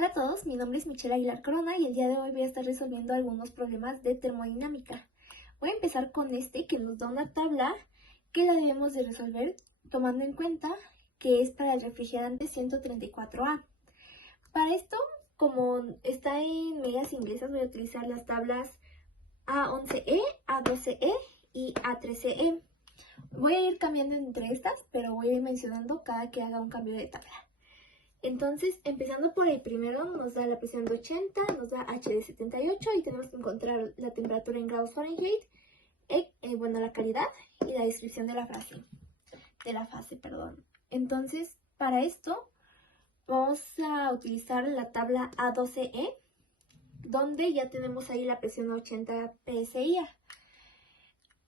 Hola a todos, mi nombre es Michelle Aguilar Corona y el día de hoy voy a estar resolviendo algunos problemas de termodinámica. Voy a empezar con este que nos da una tabla que la debemos de resolver tomando en cuenta que es para el refrigerante 134A. Para esto, como está en medidas inglesas, voy a utilizar las tablas A11E, A12E y A13E. Voy a ir cambiando entre estas, pero voy a ir mencionando cada que haga un cambio de tabla. Entonces, empezando por el primero, nos da la presión de 80, nos da H de 78 y tenemos que encontrar la temperatura en grados Fahrenheit, la calidad y la descripción de la fase. Entonces, para esto, vamos a utilizar la tabla A12E, donde ya tenemos ahí la presión 80 psi.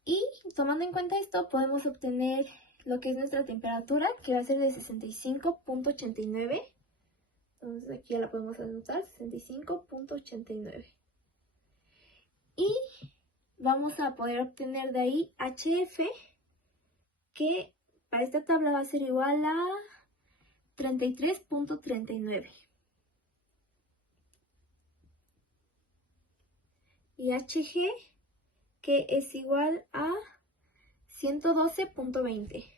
Y tomando en cuenta esto, podemos obtener lo que es nuestra temperatura, que va a ser de 65.89. Entonces aquí ya la podemos anotar, 65.89. Y vamos a poder obtener de ahí HF, que para esta tabla va a ser igual a 33.39. Y HG, que es igual a 112.20.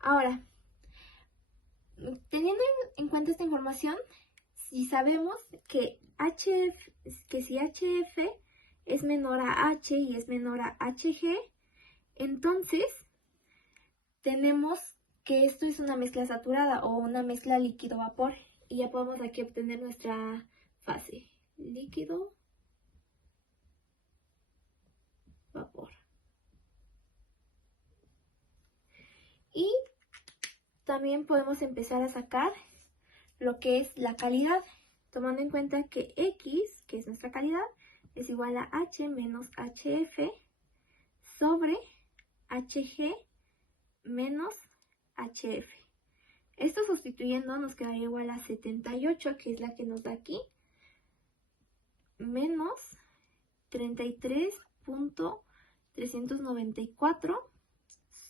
Ahora, teniendo en cuenta esta información, si sabemos que si HF es menor a H y es menor a HG, entonces tenemos que esto es una mezcla saturada o una mezcla líquido-vapor. Y ya podemos aquí obtener nuestra fase, líquido-vapor. Y también podemos empezar a sacar lo que es la calidad, tomando en cuenta que X, que es nuestra calidad, es igual a H menos HF sobre HG menos HF. Esto sustituyendo nos quedaría igual a 78, que es la que nos da aquí, menos 33.394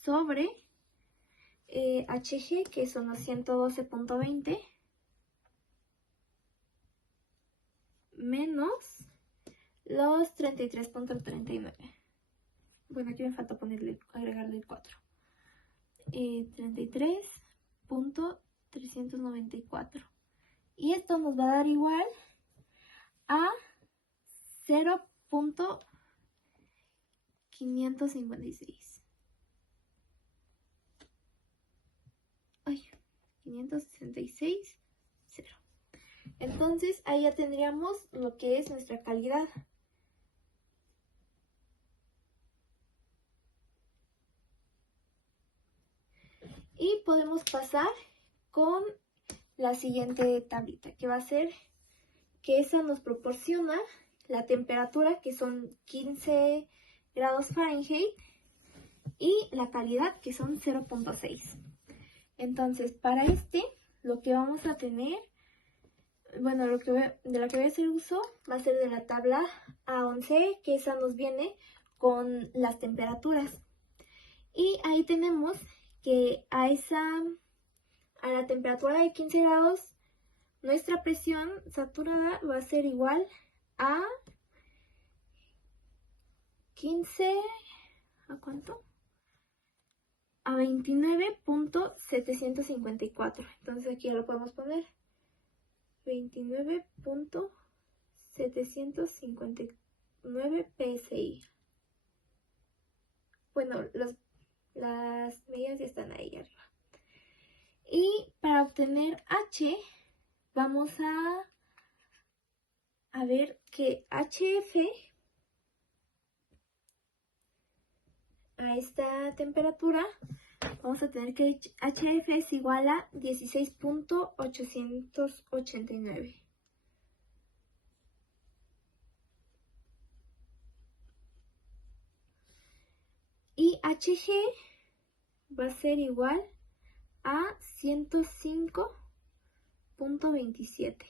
sobre HG, que son los 112.20, menos los 33.39. Bueno, aquí me falta agregarle el 4. 33.394. Y esto nos va a dar igual a 0.556. 566, 0. Entonces ahí ya tendríamos lo que es nuestra calidad. Y podemos pasar con la siguiente tablita, que va a ser que esa nos proporciona la temperatura, que son 15 grados Fahrenheit, y la calidad, que son 0.6. Entonces, para lo que vamos a tener, bueno, de la que voy a hacer uso va a ser de la tabla A11, que esa nos viene con las temperaturas. Y ahí tenemos que a la temperatura de 15 grados, nuestra presión saturada va a ser igual a 15, ¿a cuánto? A 29.754. Entonces aquí ya lo podemos poner. 29.759 psi. Bueno, las medidas ya están ahí arriba. Y para obtener H, vamos a ver que HF a esta temperatura, vamos a tener que HF es igual a 16.889. Y HG va a ser igual a 105.27.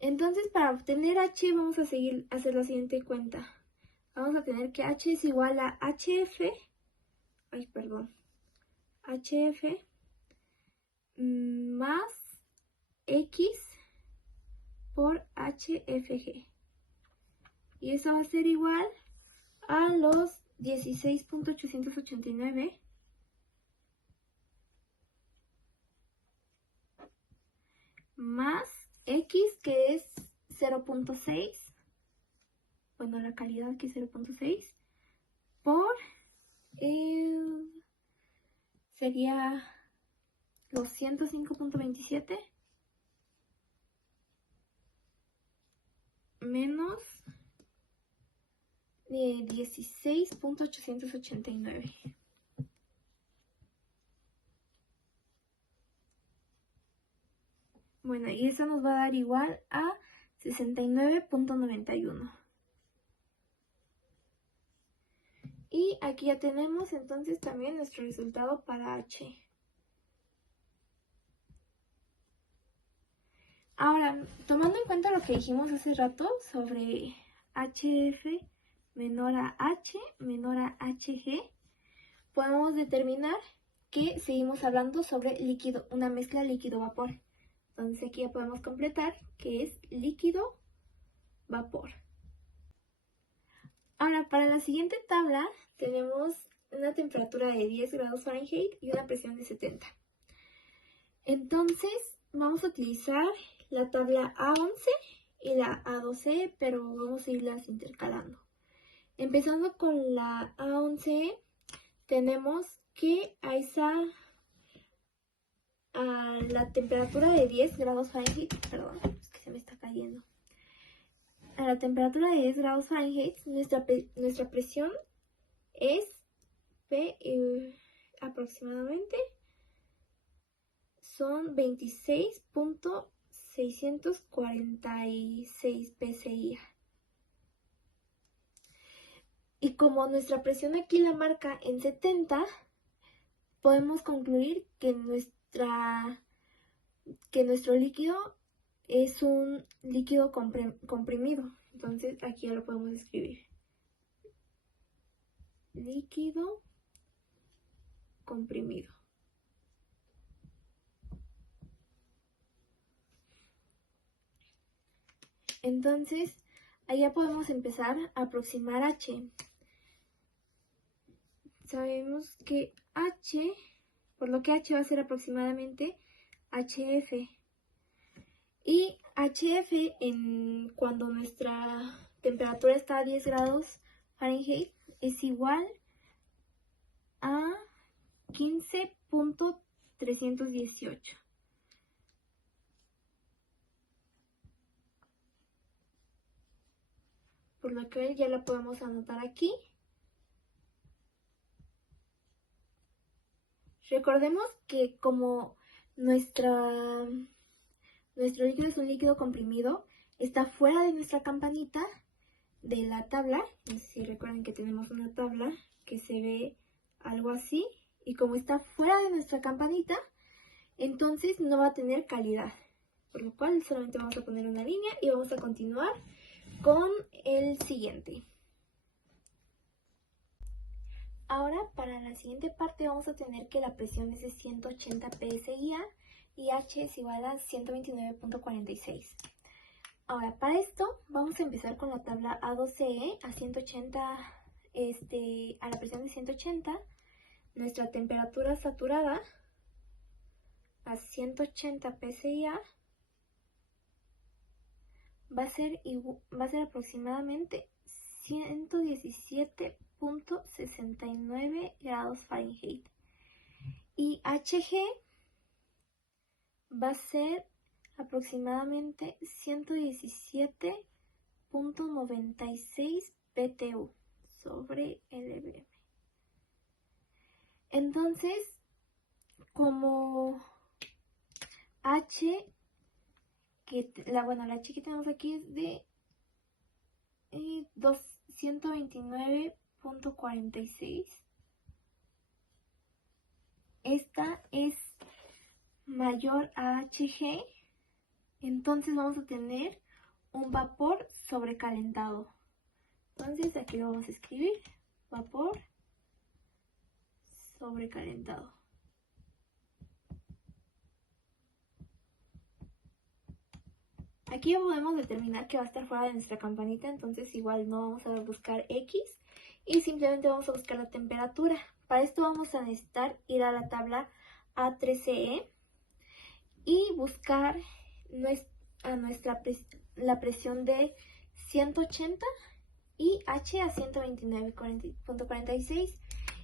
Entonces, para obtener H vamos a hacer la siguiente cuenta. Vamos a tener que H es igual a HF más X por HFG. Y eso va a ser igual a los 16.889 más X, que es 0.6, bueno, la calidad que es 0.6, por sería los 105.27 menos 16.889. Bueno, y eso nos va a dar igual a 69.91. Y aquí ya tenemos entonces también nuestro resultado para H. Ahora, tomando en cuenta lo que dijimos hace rato sobre HF menor a H menor a HG, podemos determinar que seguimos hablando sobre líquido, una mezcla líquido-vapor. Entonces aquí ya podemos completar que es líquido-vapor. Ahora, para la siguiente tabla tenemos una temperatura de 10 grados Fahrenheit y una presión de 70. Entonces vamos a utilizar la tabla A11 y la A12, pero vamos a irlas intercalando. Empezando con la A11, tenemos que a la temperatura de 10 grados Fahrenheit, perdón, es que se me está cayendo. A la temperatura de 10 grados Fahrenheit, nuestra presión es P, aproximadamente son 26.646 psi. Y como nuestra presión aquí la marca en 70, podemos concluir que nuestro líquido es un líquido comprimido. Entonces aquí ya lo podemos escribir. Líquido comprimido. Entonces, allá podemos empezar a aproximar H. Sabemos que H, por lo que H va a ser aproximadamente HF. Y HF, cuando nuestra temperatura está a 10 grados Fahrenheit, es igual a 15.318. Por lo que ya la podemos anotar aquí. Recordemos que como nuestro líquido es un líquido comprimido, está fuera de nuestra campanita de la tabla. No sé si recuerden que tenemos una tabla que se ve algo así. Y como está fuera de nuestra campanita, entonces no va a tener calidad. Por lo cual solamente vamos a poner una línea y vamos a continuar con el siguiente. Ahora, para la siguiente parte vamos a tener que la presión es de 180 psi y H es igual a 129.46. Ahora, para esto vamos a empezar con la tabla A12E a 180, a la presión de 180, nuestra temperatura saturada a 180 psi va a ser aproximadamente 117.69 grados Fahrenheit. Y HG va a ser aproximadamente 117.96 BTU sobre LBM. Entonces, como H, la H que tenemos aquí es de 129.46. Esta es mayor a HG, entonces vamos a tener un vapor sobrecalentado. Entonces aquí lo vamos a escribir, vapor sobrecalentado. Aquí ya podemos determinar que va a estar fuera de nuestra campanita, entonces igual no vamos a buscar X y simplemente vamos a buscar la temperatura. Para esto vamos a necesitar ir a la tabla A13E y buscar la presión de 180 y H a 129.46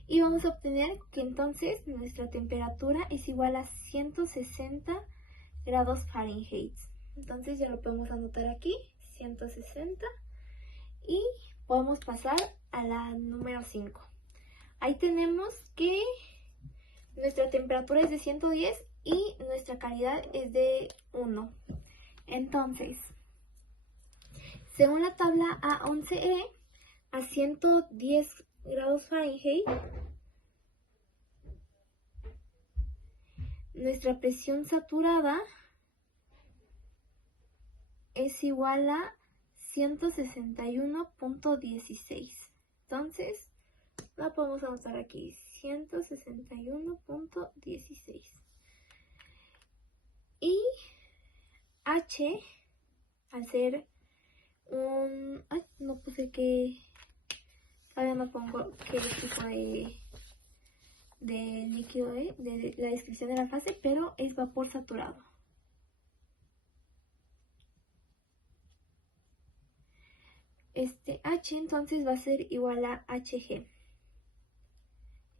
y vamos a obtener que entonces nuestra temperatura es igual a 160 grados Fahrenheit. Entonces ya lo podemos anotar aquí, 160, y podemos pasar a la número 5. Ahí tenemos que nuestra temperatura es de 110 y nuestra calidad es de 1. Entonces, según la tabla A11E, a 110 grados Fahrenheit, nuestra presión saturada es igual a 161.16. Entonces, la podemos anotar aquí, 161.16. Y H, al ser un... Ay, no puse que... Todavía no pongo qué tipo de líquido es, de la descripción de la fase, pero es vapor saturado. Este H entonces va a ser igual a Hg.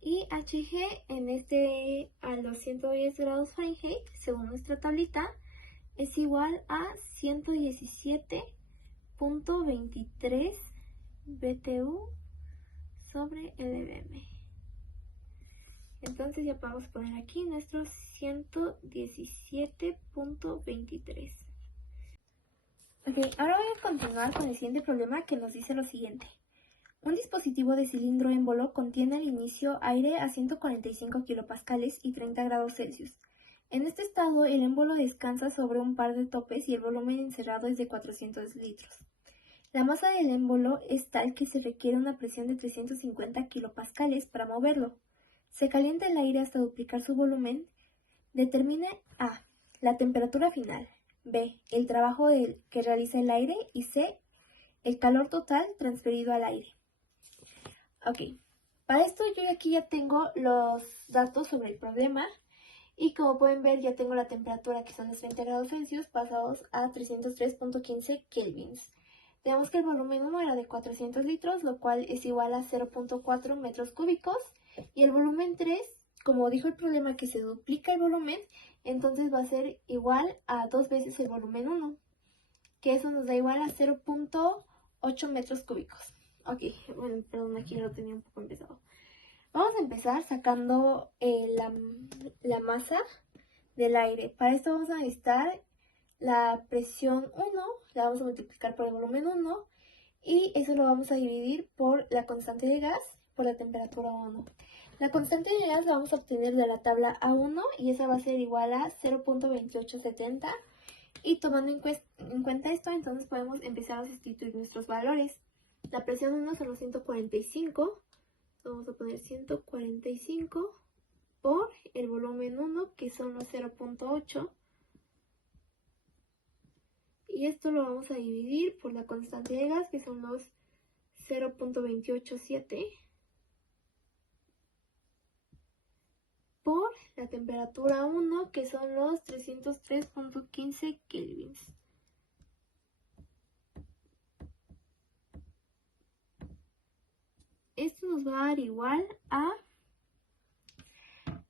Y Hg a los 110 grados Fahrenheit, según nuestra tablita, es igual a 117.23 BTU sobre LBM. Entonces ya podemos poner aquí nuestro 117.23. Ok, ahora voy a continuar con el siguiente problema que nos dice lo siguiente. Un dispositivo de cilindro émbolo contiene al inicio aire a 145 kilopascales y 30 grados Celsius. En este estado, el émbolo descansa sobre un par de topes y el volumen encerrado es de 400 litros. La masa del émbolo es tal que se requiere una presión de 350 kilopascales para moverlo. Se calienta el aire hasta duplicar su volumen. Determine A, la temperatura final, B, el trabajo que realiza el aire y C, el calor total transferido al aire. Ok, para esto yo aquí ya tengo los datos sobre el problema y como pueden ver ya tengo la temperatura que son los 30 grados Celsius pasados a 303.15 kelvins. Tenemos que el volumen 1 era de 400 litros, lo cual es igual a 0.4 metros cúbicos. Y el volumen 3, como dijo el problema que se duplica el volumen, entonces va a ser igual a 2 veces el volumen 1, que eso nos da igual a 0.8 metros cúbicos. Ok, bueno, perdón, aquí lo tenía un poco empezado. Vamos a empezar sacando la masa del aire. Para esto vamos a necesitar la presión 1, la vamos a multiplicar por el volumen 1 y eso lo vamos a dividir por la constante de gas por la temperatura 1. La constante de gas la vamos a obtener de la tabla A1 y esa va a ser igual a 0.2870 y tomando en cuenta esto entonces podemos empezar a sustituir nuestros valores. La presión 1 son los 145, vamos a poner 145 por el volumen 1 que son los 0.8 y esto lo vamos a dividir por la constante de gas que son los 0.287 por la temperatura 1 que son los 303.15 kelvins. Esto nos va a dar igual a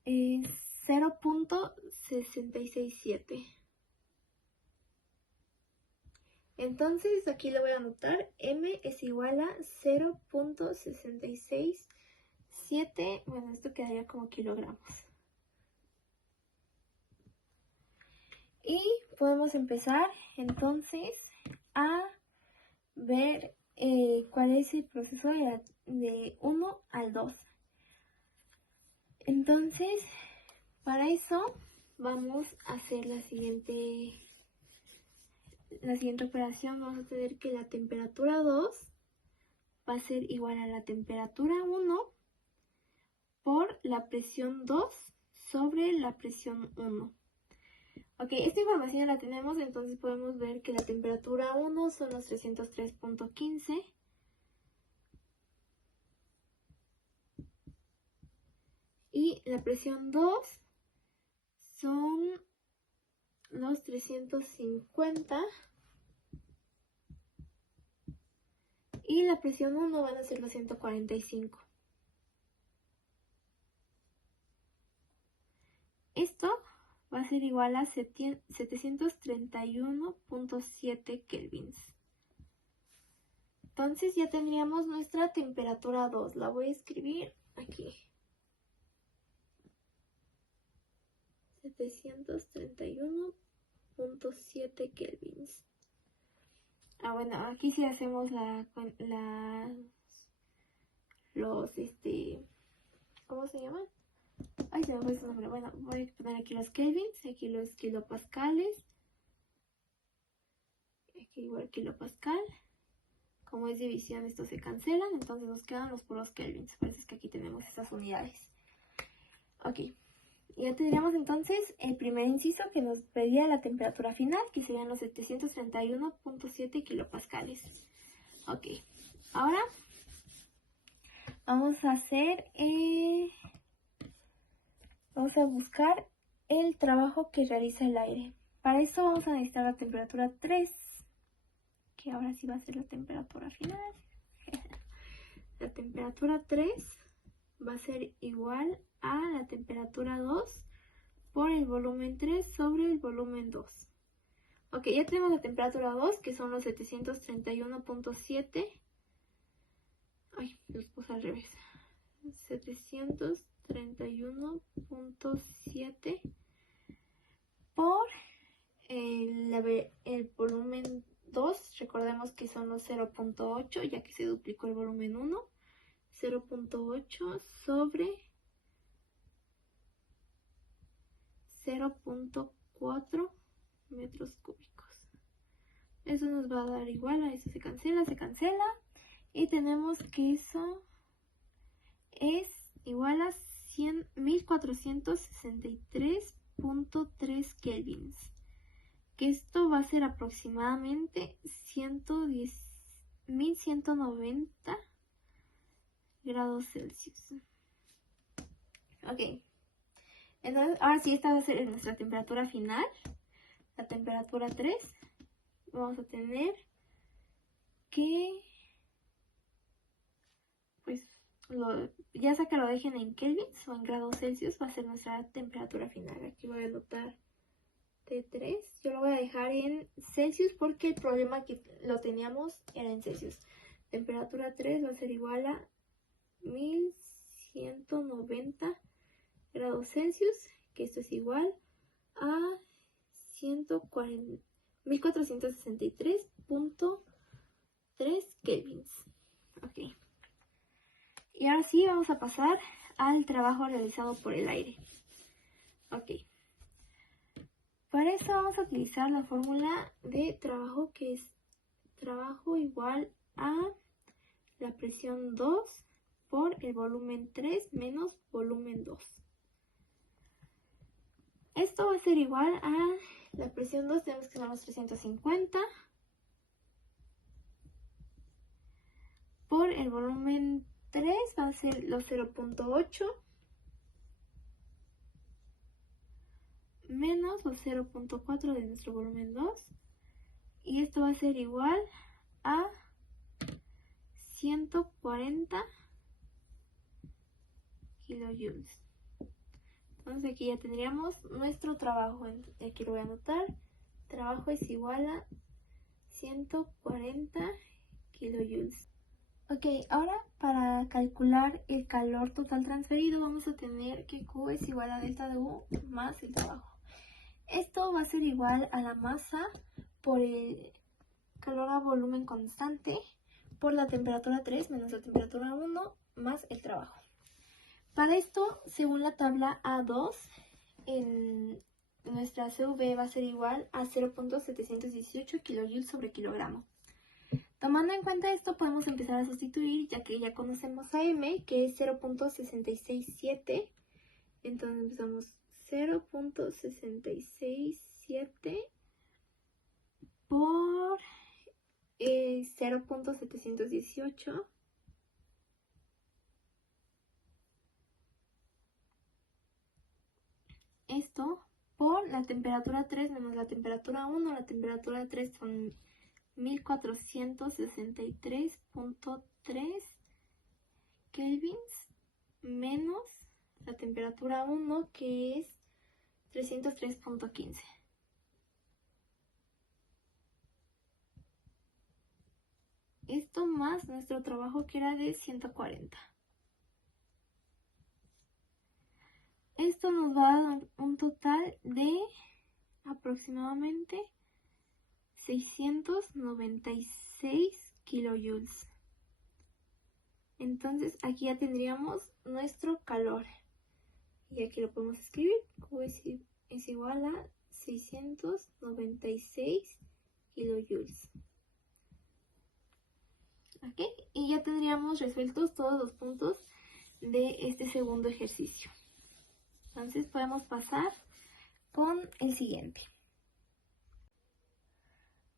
0.667. Entonces aquí le voy a anotar M es igual a 0.667, bueno, esto quedaría como kilogramos. Y podemos empezar entonces a ver cuál es el proceso de 1 al 2. Entonces, para eso vamos a hacer la siguiente operación. Vamos a tener que la temperatura 2 va a ser igual a la temperatura 1 por la presión 2 sobre la presión 1. Ok, esta información ya la tenemos, entonces podemos ver que la temperatura 1 son los 303.15. Y la presión 2 son los 350. Y la presión 1 van a ser los 145. Esto va a ser igual a 731.7 kelvins. Entonces ya tendríamos nuestra temperatura 2. La voy a escribir aquí. 731.7 kelvins. Bueno, aquí sí hacemos ¿cómo se llaman? Ay, se me fue su nombre. Bueno, voy a poner aquí los kelvins, aquí los kilopascales, aquí igual kilopascal. Como es división, estos se cancelan, entonces nos quedan los puros kelvins. Por eso es que aquí tenemos estas unidades. Ok, ya tendríamos entonces el primer inciso que nos pedía la temperatura final, que serían los 731.7 kilopascales. Ok, ahora vamos a buscar el trabajo que realiza el aire. Para eso vamos a necesitar la temperatura 3, que ahora sí va a ser la temperatura final. La temperatura 3 va a ser igual a la temperatura 2 por el volumen 3 sobre el volumen 2. Ok, ya tenemos la temperatura 2, que son los 731.7. Ay, los puse al revés. 731.7 por el volumen 2. Recordemos que son los 0.8, ya que se duplicó el volumen 1. 0.8 sobre 0.4 metros cúbicos. Eso nos va a dar igual a eso. Se cancela. Y tenemos que eso es igual a 1463.3 kelvins. Que esto va a ser aproximadamente 1190 grados Celsius. Ok. Entonces, ahora sí, esta va a ser nuestra temperatura final. La temperatura 3. Vamos a tener que, pues, ya sea que lo dejen en kelvins o en grados Celsius, va a ser nuestra temperatura final. Aquí voy a anotar T3. Yo lo voy a dejar en Celsius porque el problema que lo teníamos era en Celsius. Temperatura 3 va a ser igual a 1190 grados Celsius, que esto es igual a 1463.3 kelvins. Ok. Y ahora sí vamos a pasar al trabajo realizado por el aire. Ok. Para eso vamos a utilizar la fórmula de trabajo, que es trabajo igual a la presión 2 por el volumen 3 menos volumen 2. Esto va a ser igual a la presión 2, tenemos que son los 350 por el volumen 3 va a ser los 0.8 menos los 0.4 de nuestro volumen 2, y esto va a ser igual a 140 kilojoules. Entonces aquí ya tendríamos nuestro trabajo. Aquí lo voy a anotar. Trabajo es igual a 140 kilojoules. Ok, ahora para calcular el calor total transferido vamos a tener que Q es igual a delta de U más el trabajo. Esto va a ser igual a la masa por el calor a volumen constante por la temperatura 3 menos la temperatura 1 más el trabajo. Para esto, según la tabla A2, en nuestra CV va a ser igual a 0.718 kilojoules sobre kilogramo. Tomando en cuenta esto, podemos empezar a sustituir, ya que ya conocemos a M, que es 0.667. Entonces empezamos 0.667 por 0.718. Esto por la temperatura 3 menos la temperatura 1. La temperatura 3 son 1463.3 kelvins menos la temperatura 1, que es 303.15. Esto más nuestro trabajo, que era de 140. Esto nos va a dar un total de aproximadamente 696 kilojoules. Entonces aquí ya tendríamos nuestro calor. Y aquí lo podemos escribir. Q es igual a 696 kilojoules. ¿Ok? Y ya tendríamos resueltos todos los puntos de este segundo ejercicio. Entonces podemos pasar con el siguiente.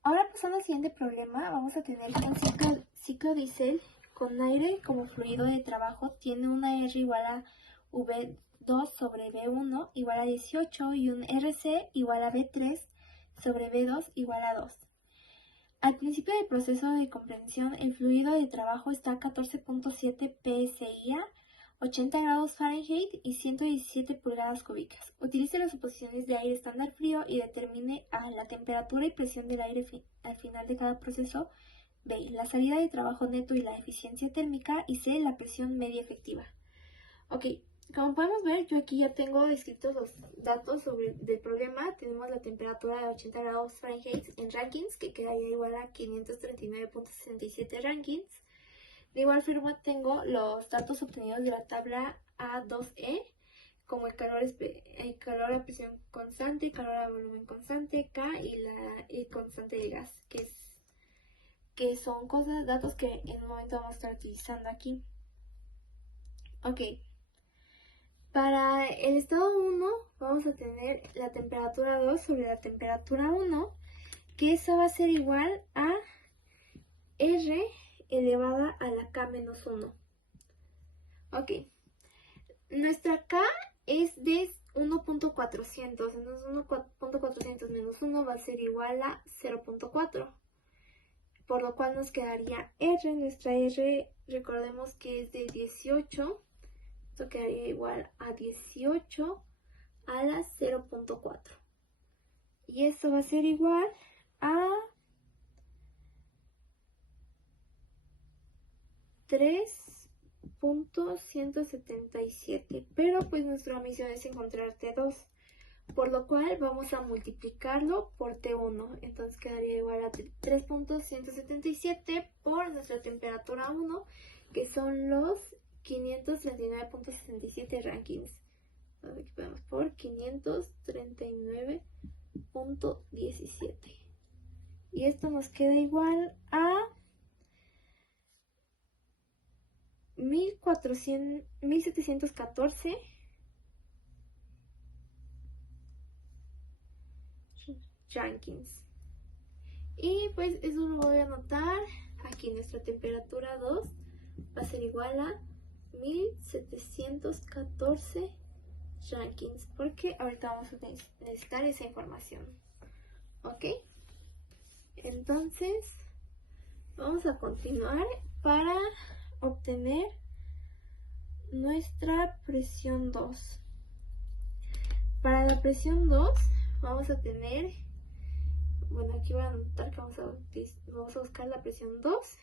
Ahora, pasando al siguiente problema, vamos a tener que un ciclo diésel con aire como fluido de trabajo tiene una R igual a V2 sobre V1 igual a 18 y un RC igual a V3 sobre V2 igual a 2. Al principio del proceso de comprensión, el fluido de trabajo está a 14.7 psi, 80 grados Fahrenheit y 117 pulgadas cúbicas. Utilice las suposiciones de aire estándar frío y determine A, la temperatura y presión del aire al final de cada proceso, B, la salida de trabajo neto y la eficiencia térmica, y C, la presión media efectiva. Ok, como podemos ver, yo aquí ya tengo escritos los datos del problema. Tenemos la temperatura de 80 grados Fahrenheit en Rankins, que quedaría igual a 539.67 Rankins. De igual forma tengo los datos obtenidos de la tabla A2E, como el calor a presión constante, calor a volumen constante, K y constante de gas, que son datos que en un momento vamos a estar utilizando aquí. Ok, para el estado 1 vamos a tener la temperatura 2 sobre la temperatura 1, que esa va a ser igual a R elevada a la K menos 1. Ok, nuestra K es de 1.400, entonces 1.400 menos 1 va a ser igual a 0.4, por lo cual nos quedaría R. Nuestra R, recordemos que es de 18, esto quedaría igual a 18 a la 0.4, y esto va a ser igual a 3.177, pero pues nuestra misión es encontrar T2, por lo cual vamos a multiplicarlo por T1, entonces quedaría igual a 3.177 por nuestra temperatura 1, que son los 539.67 rankings. Entonces aquí podemos por 539.17, y esto nos queda igual a 1714 rankings. Y pues eso lo voy a anotar aquí. Nuestra temperatura 2 va a ser igual a 1714 rankings, porque ahorita vamos a necesitar esa información. Ok, entonces vamos a continuar para obtener nuestra presión 2. Para la presión 2 vamos a tener, bueno, aquí voy a anotar que vamos a buscar la presión 2,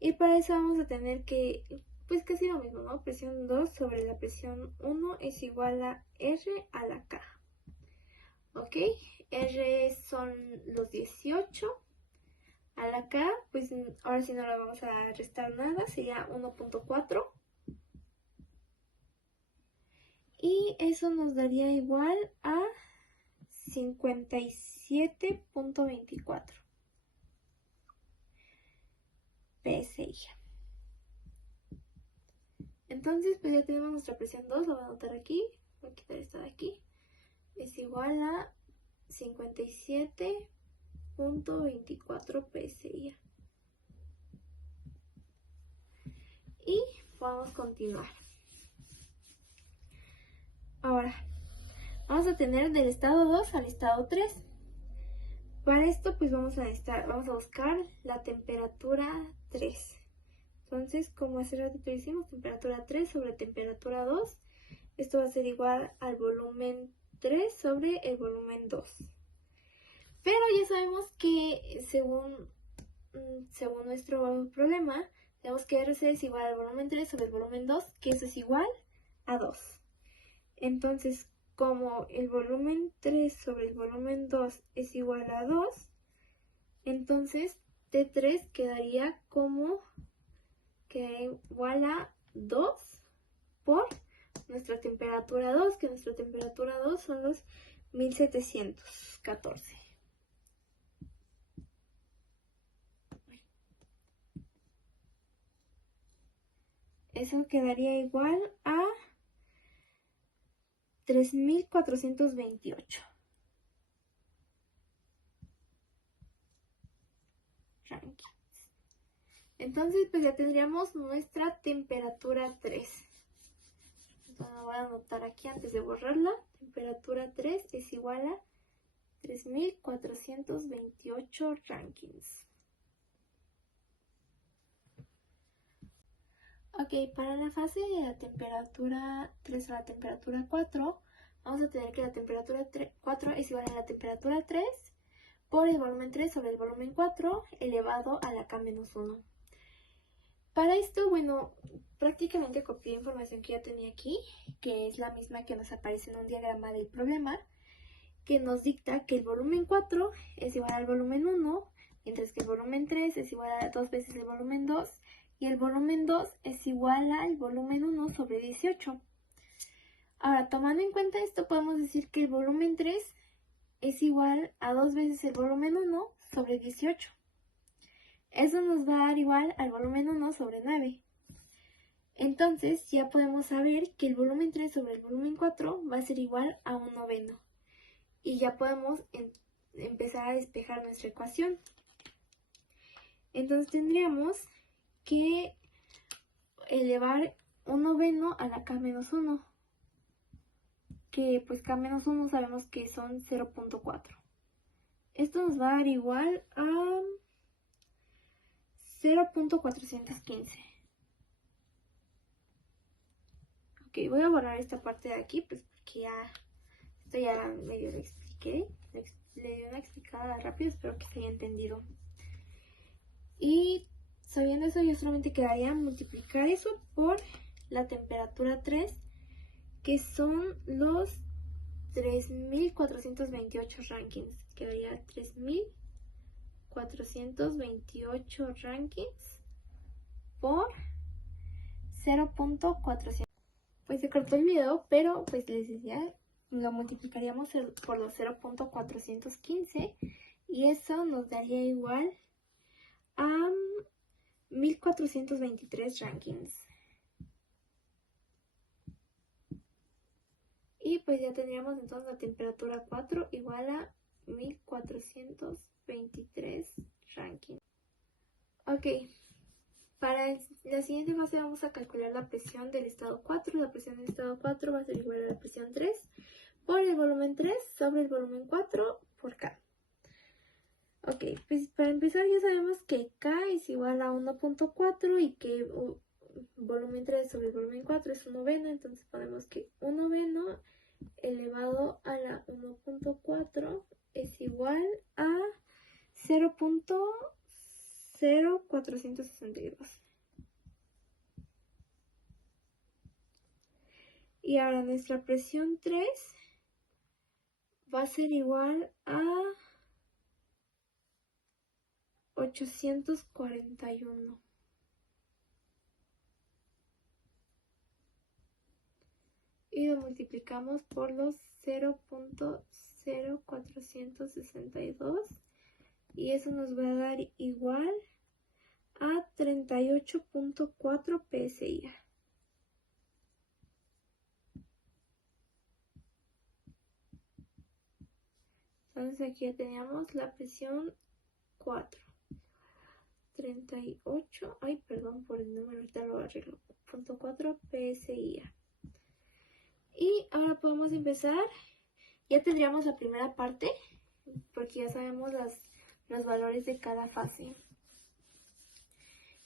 y para eso vamos a tener que, pues casi lo mismo, ¿no? Presión 2 sobre la presión 1 es igual a R a la K. Ok, R son los 18, a la K, pues ahora sí no la vamos a restar nada, sería 1.4. Y eso nos daría igual a 57.24 psi. Entonces, pues ya tenemos nuestra presión 2, la voy a anotar aquí, voy a quitar esta de aquí. es igual a 57.24 PSI. Y vamos a continuar. Ahora, vamos a tener del estado 2 al estado 3. Para esto, pues vamos a buscar la temperatura 3. Entonces, como hace ratito hicimos, temperatura 3 sobre temperatura 2. Esto va a ser igual al volumen 3 sobre el volumen 2. Pero ya sabemos que según nuestro problema, tenemos que RC es igual al volumen 3 sobre el volumen 2, que eso es igual a 2. Entonces, como el volumen 3 sobre el volumen 2 es igual a 2, entonces T3 quedaría igual a 2 por nuestra temperatura 2, que nuestra temperatura 2 son los 1714. Eso quedaría igual a 3428 rankings. Entonces, pues ya tendríamos nuestra temperatura 3. Entonces, lo voy a anotar aquí antes de borrarla. Temperatura 3 es igual a 3428 rankings. Ok, para la fase de la temperatura 3 a la temperatura 4, vamos a tener que la temperatura 4 es igual a la temperatura 3 por el volumen 3 sobre el volumen 4 elevado a la K-1. Para esto, bueno, prácticamente copié información que ya tenía aquí, que es la misma que nos aparece en un diagrama del problema, que nos dicta que el volumen 4 es igual al volumen 1, mientras que el volumen 3 es igual a 2 veces el volumen 2, y el volumen 2 es igual al volumen 1 sobre 18. Ahora, tomando en cuenta esto, podemos decir que el volumen 3 es igual a 2 veces el volumen 1 sobre 18. Eso nos va a dar igual al volumen 1 sobre 9. Entonces, ya podemos saber que el volumen 3 sobre el volumen 4 va a ser igual a 1 noveno. Y ya podemos empezar a despejar nuestra ecuación. Entonces tendríamos que elevar 1 noveno a la K-1, que pues K-1 sabemos que son 0.4. Esto nos va a dar igual a 0.415. Ok, voy a borrar esta parte de aquí, pues porque esto ya medio lo expliqué. Le di una explicada rápido, espero que se haya entendido. Y sabiendo eso, yo solamente quedaría multiplicar eso por la temperatura 3, que son los 3428 rankings. Quedaría 3428 rankings por 0.400. Pues se cortó el video, pero pues les decía, lo multiplicaríamos por los 0.415 y eso nos daría igual a 1423 rankings. Y pues ya tendríamos entonces la temperatura 4 igual a 1423 rankings. Ok, para la siguiente fase vamos a calcular la presión del estado 4. La presión del estado 4 va a ser igual a la presión 3 por el volumen 3 sobre el volumen 4 por K. Ok, pues para empezar ya sabemos que K es igual a 1.4 y que volumen 3 sobre el volumen 4 es 1 noveno, entonces ponemos que 1 noveno elevado a la 1.4 es igual a 0.0462. Y ahora nuestra presión 3 va a ser igual a 841. Y lo multiplicamos por los 0.0462 y eso nos va a dar igual a 38.4 PSI. Entonces aquí ya teníamos la presión 4. 38, ay, perdón por el número, ahorita lo arreglo. 0.4 PSI. Y ahora podemos empezar. Ya tendríamos la primera parte, porque ya sabemos los valores de cada fase.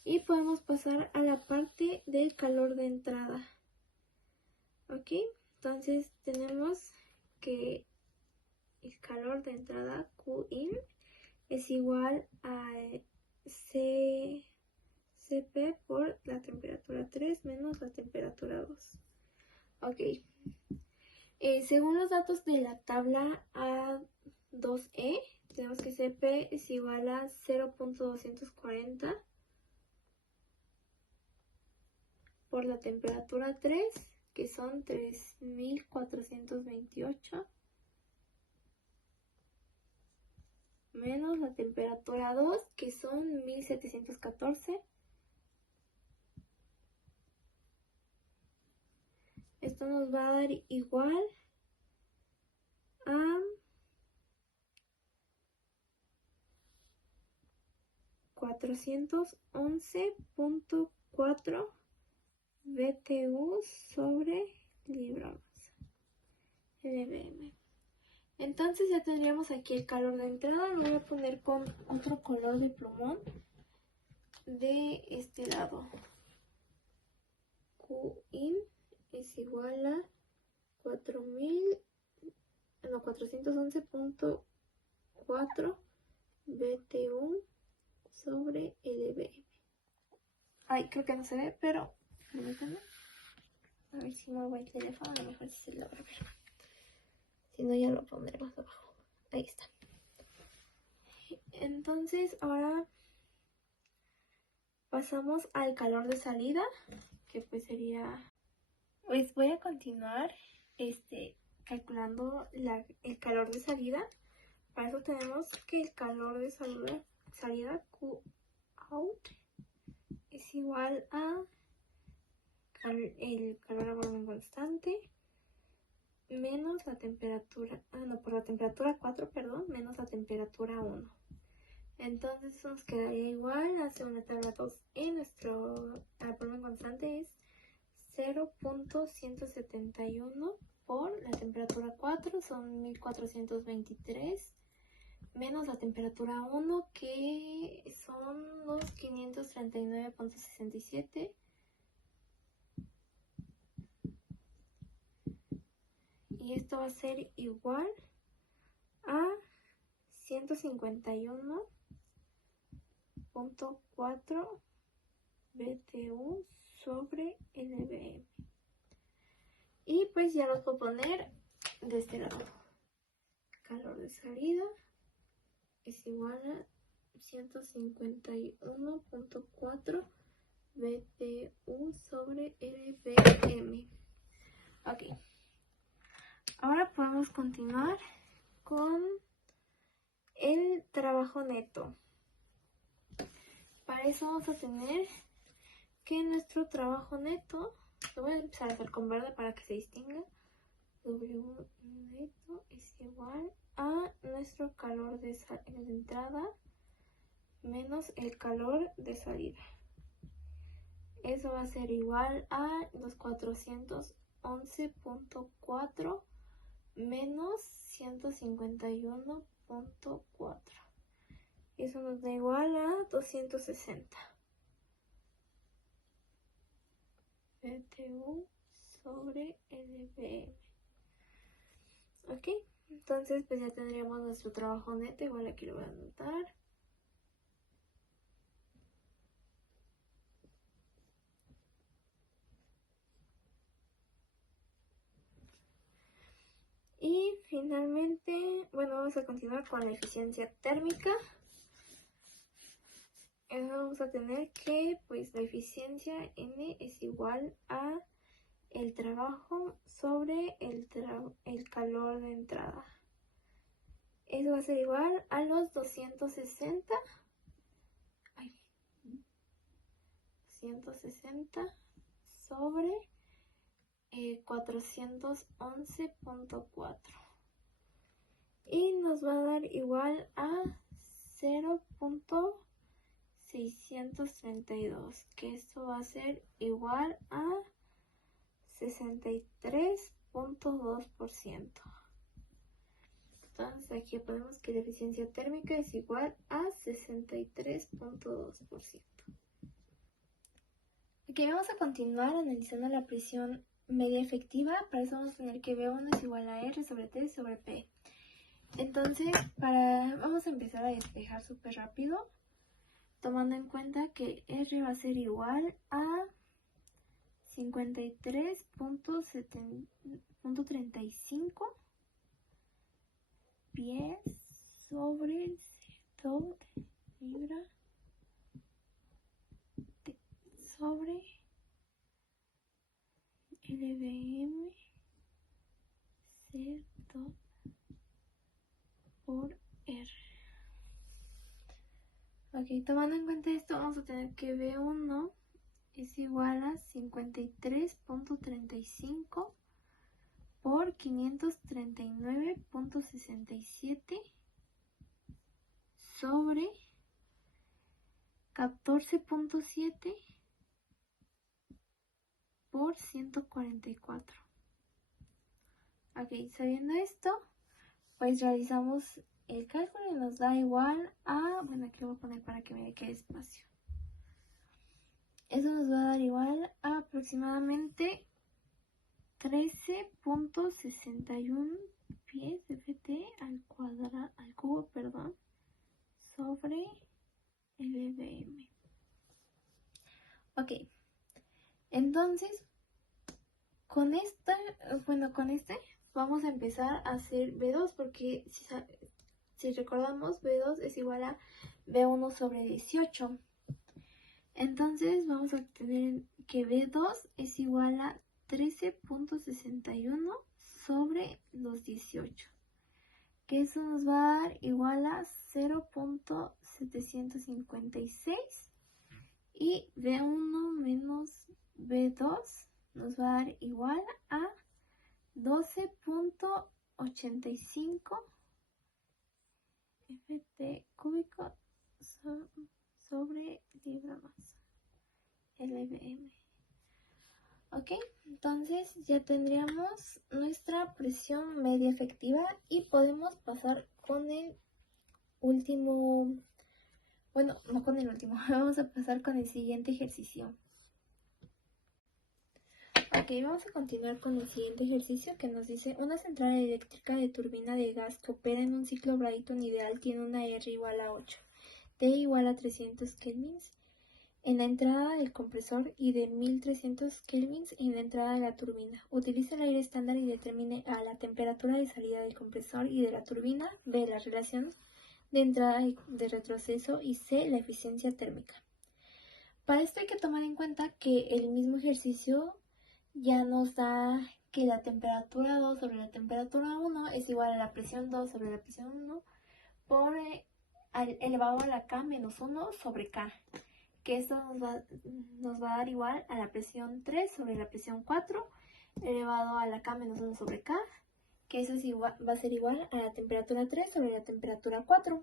Y podemos pasar a la parte del calor de entrada. Ok, entonces tenemos que el calor de entrada Qin es igual a Cp por la temperatura 3 menos la temperatura 2. Ok, según los datos de la tabla A2E, tenemos que Cp es igual a 0.240 por la temperatura 3, que son 3428, menos la temperatura 2, que son 1714. Esto nos va a dar igual a 411.4 BTU sobre libra LBM. Entonces ya tendríamos aquí el calor de entrada. Lo voy a poner con otro color de plumón de este lado. Qin es igual a 411.4 BTU sobre LBM. Ay, creo que no se ve, pero a ver si muevo el teléfono, a lo mejor sí se logra ver. Si no, ya lo pondré más abajo. Ahí está. Entonces ahora pasamos al calor de salida, que pues sería... Pues voy a continuar calculando el calor de salida. Para eso tenemos que el calor de salida Qout es igual a el calor a volumen constante menos la temperatura, por la temperatura 4, perdón, menos la temperatura 1. Entonces eso nos quedaría igual a segunda tabla 2E, nuestro volumen constante es 0.171 por la temperatura 4, son 1423, menos la temperatura 1, que son los 539.67. Y esto va a ser igual a 151.4 BTU sobre LBM. Y pues ya los puedo poner de este lado. Calor de salida es igual a 151.4 BTU sobre LBM. Ok. Ahora podemos continuar con el trabajo neto. Para eso vamos a tener que nuestro trabajo neto, lo voy a empezar a hacer con verde para que se distinga. W neto es igual a nuestro calor de entrada menos el calor de salida. Eso va a ser igual a los 411.4 menos 151.4. Eso nos da igual a 260 BTU sobre LBM. Ok, entonces pues ya tendríamos nuestro trabajo neto. Igual aquí lo voy a anotar. Y finalmente, bueno, vamos a continuar con la eficiencia térmica. Vamos a tener que pues la eficiencia N es igual a el trabajo sobre el calor de entrada. Eso va a ser igual a los 260 sobre 411.4. Y nos nos va a dar igual a 0.632, que esto va a ser igual a 63.2%. Entonces aquí ponemos que la eficiencia térmica es igual a 63.2%. Aquí vamos a continuar analizando la presión media efectiva. Para eso vamos a tener que V1 es igual a R sobre T sobre P. Entonces, vamos a empezar a despejar súper rápido, tomando en cuenta que R va a ser igual a 53.35 pies sobre todo libra sobre LBM C todo por R. Ok, tomando en cuenta esto, vamos a tener que V1 es igual a 53.35 por 539.67 sobre 14.7 por 144. Ok, sabiendo esto, pues realizamos el cálculo y nos da igual a, bueno, aquí lo voy a poner para que me quede espacio. Eso nos va a dar igual a aproximadamente 13.61 pies de Ft al cubo, sobre LBM. Ok, entonces con este vamos a empezar a hacer V2, porque si recordamos, V2 es igual a V1 sobre 18. Entonces vamos a tener que V2 es igual a 13.61 sobre los 18, que eso nos va a dar igual a 0.756, y V1 menos V2 nos va a dar igual a 12.85 Ft cúbico sobre libra masa LBM. Ok, entonces ya tendríamos nuestra presión media efectiva y podemos pasar con el último, bueno, no con el último, vamos a pasar con el siguiente ejercicio. Ok, vamos a continuar con el siguiente ejercicio, que nos dice: una central eléctrica de turbina de gas que opera en un ciclo Brayton ideal tiene una R igual a 8, T igual a 300 kelvins en la entrada del compresor y de 1300 kelvins en la entrada de la turbina. Utilice el aire estándar y determine A, la temperatura de salida del compresor y de la turbina; B, la relación de entrada y de retroceso; y C, la eficiencia térmica. Para esto hay que tomar en cuenta que el mismo ejercicio ya nos da que la temperatura 2 sobre la temperatura 1 es igual a la presión 2 sobre la presión 1 por elevado a la K menos 1 sobre K, que esto nos va a dar igual a la presión 3 sobre la presión 4 elevado a la K menos 1 sobre K, que eso es igual, va a ser igual a la temperatura 3 sobre la temperatura 4.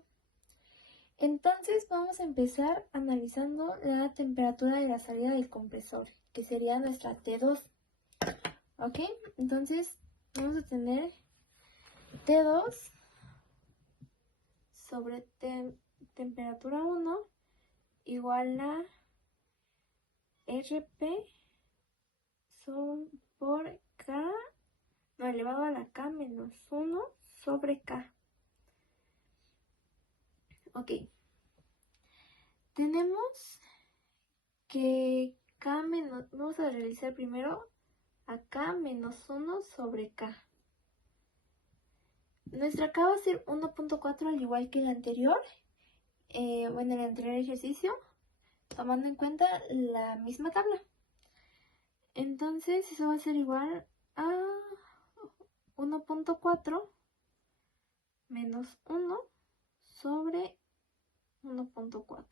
Entonces vamos a empezar analizando la temperatura de la salida del compresor, que sería nuestra T2. Ok, entonces vamos a tener T2 sobre temperatura 1 igual a RP por K, no, elevado a la K menos 1 sobre K. Ok, tenemos que K menos, vamos a realizar primero a K menos 1 sobre K. Nuestra K va a ser 1.4 al igual que el anterior, bueno, el anterior ejercicio, tomando en cuenta la misma tabla. Entonces eso va a ser igual a 1.4 menos 1 sobre 1.4,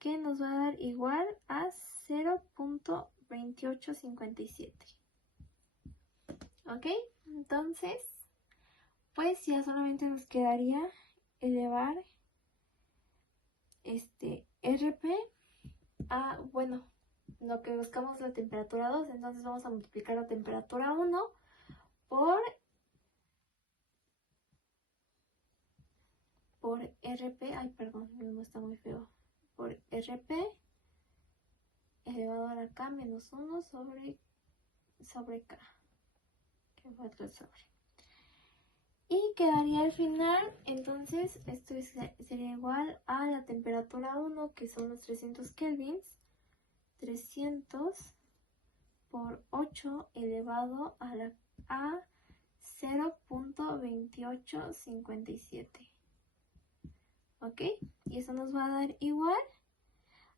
que nos va a dar igual a 0.2857. Ok, entonces pues ya solamente nos quedaría elevar RP a, bueno, lo que buscamos la temperatura 2, entonces vamos a multiplicar la temperatura 1 por RP, ay perdón, no está muy feo, por RP elevado a la K menos 1 sobre K, que fue otro sobre. Y quedaría al final, entonces esto sería igual a la temperatura 1, que son los 300 kelvins, 300 por 8 elevado a la A 0.2857. ¿Ok? Y eso nos va a dar igual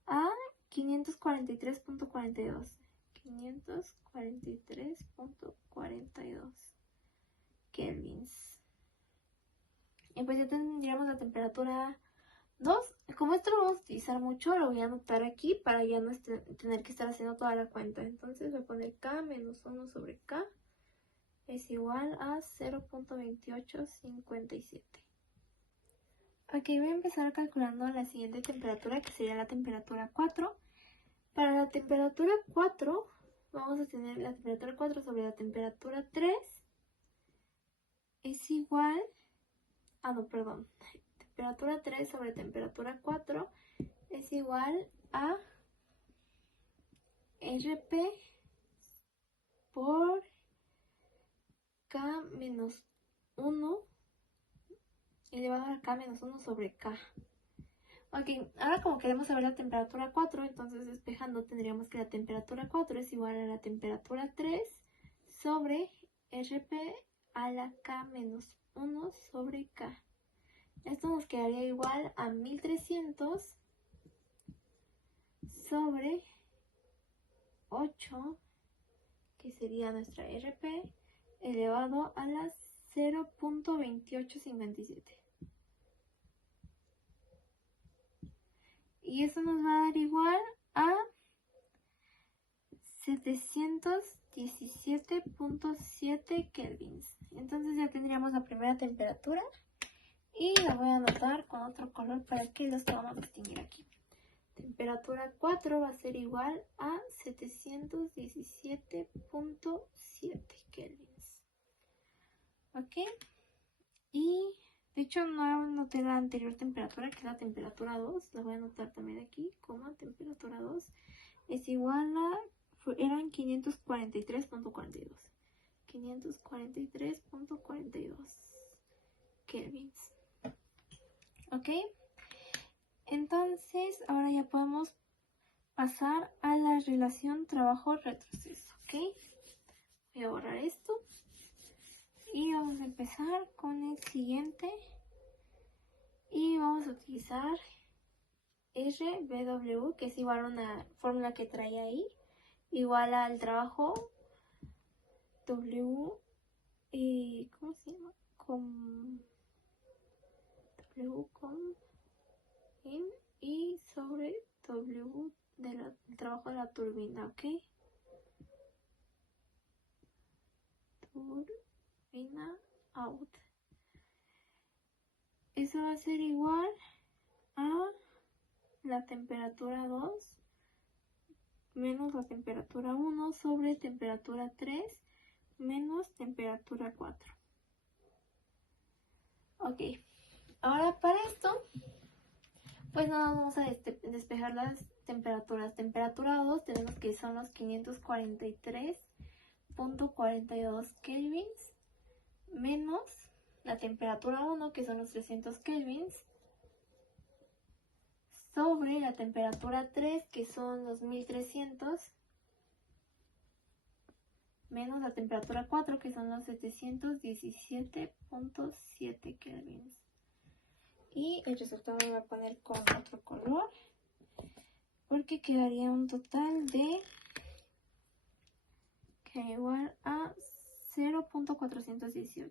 a 543.42. 543.42 kelvins. Y pues ya tendríamos la temperatura 2. Como esto lo vamos a utilizar mucho, lo voy a anotar aquí para ya no tener que estar haciendo toda la cuenta. Entonces voy a poner K menos 1 sobre K es igual a 0.2857. Ok, voy a empezar calculando la siguiente temperatura, que sería la temperatura 4. Para la temperatura 4, vamos a tener la temperatura 4 sobre la temperatura 3 es igual, temperatura 3 sobre temperatura 4 es igual a RP por K menos 1 elevado a K menos 1 sobre K. Ok, ahora como queremos saber la temperatura 4, entonces despejando tendríamos que la temperatura 4 es igual a la temperatura 3 sobre RP a la K menos 1 sobre K. Esto nos quedaría igual a 1300 sobre 8, que sería nuestra RP, elevado a la 0.2857. Y eso nos va a dar igual a 717.7 kelvins. Entonces ya tendríamos la primera temperatura. Y la voy a anotar con otro color para que los podamos distinguir aquí. Temperatura 4 va a ser igual a 717.7 kelvins. ¿Ok? Y de hecho no anoté la anterior temperatura, que es la temperatura 2. La voy a anotar también aquí como temperatura 2. Es igual a, eran 543.42. 543.42 kelvins. ¿Ok? Entonces, ahora ya podemos pasar a la relación trabajo-retroceso, ¿ok? Voy a borrar esto. Y vamos a empezar con el siguiente. Y vamos a utilizar RBW, que es igual a una fórmula que trae ahí, igual al trabajo W, ¿cómo se llama? W M y sobre W del trabajo de la turbina, ¿ok? Turbina out. Eso va a ser igual a la temperatura 2 menos la temperatura 1 sobre temperatura 3 menos temperatura 4. Ok, ahora para esto, pues nada, vamos a despejar las temperaturas. Temperatura 2 tenemos que son los 543.42 kelvins menos la temperatura 1, que son los 300 kelvins, sobre la temperatura 3, que son los 1300, menos la temperatura 4, que son los 717.7 kelvins. Y el resultado lo voy a poner con otro color, porque quedaría un total de, que igual a 0.418.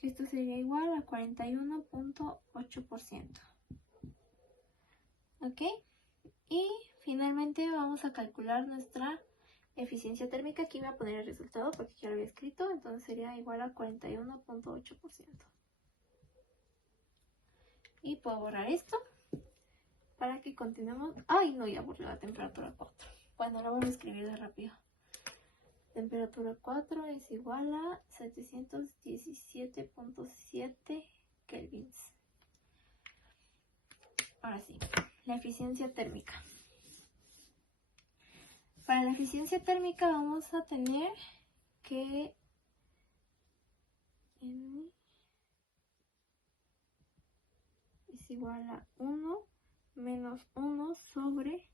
Que esto sería igual a 41.8%. ¿Ok? Y finalmente vamos a calcular nuestra eficiencia térmica. Aquí voy a poner el resultado porque ya lo había escrito, entonces sería igual a 41.8%. Y puedo borrar esto para que continuemos. Ay, no, ya borré la temperatura 4. Bueno, lo vamos a escribir de rápido. Temperatura 4 es igual a 717.7 kelvins. Ahora sí, la eficiencia térmica. Para la eficiencia térmica vamos a tener que N es igual a 1 menos 1 sobre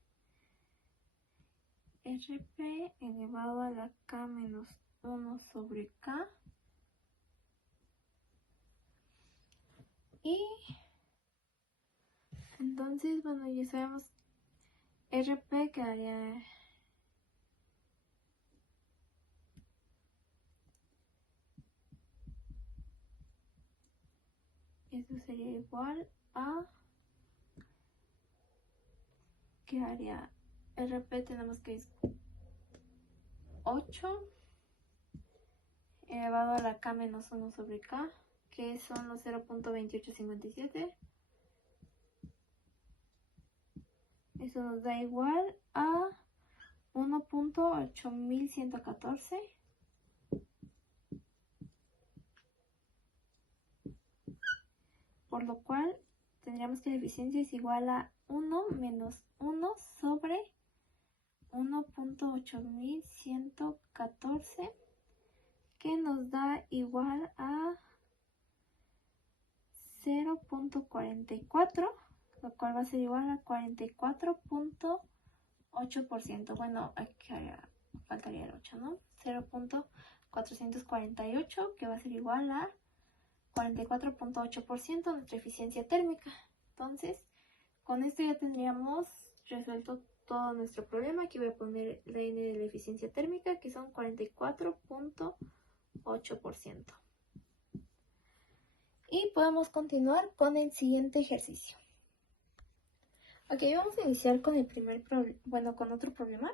RP elevado a la K menos 1 sobre K. Y entonces, bueno, ya sabemos RP quedaría... Esto sería igual a... Quedaría RP, tenemos que es 8 elevado a la K menos 1 sobre K, que son los 0.2857. Eso nos da igual a 1.8114. Por lo cual tendríamos que la eficiencia es igual a 1 menos 1 sobre 1.8114, que nos da igual a 0.44, lo cual va a ser igual a 44.8%. Bueno, aquí faltaría el 8, ¿no? 0.448, que va a ser igual a 44.8% nuestra eficiencia térmica. Entonces, con esto ya tendríamos resuelto todo nuestro problema. Aquí voy a poner la N de la eficiencia térmica, que son 44.8%. Y podemos continuar con el siguiente ejercicio. Ok, vamos a iniciar con el con otro problema.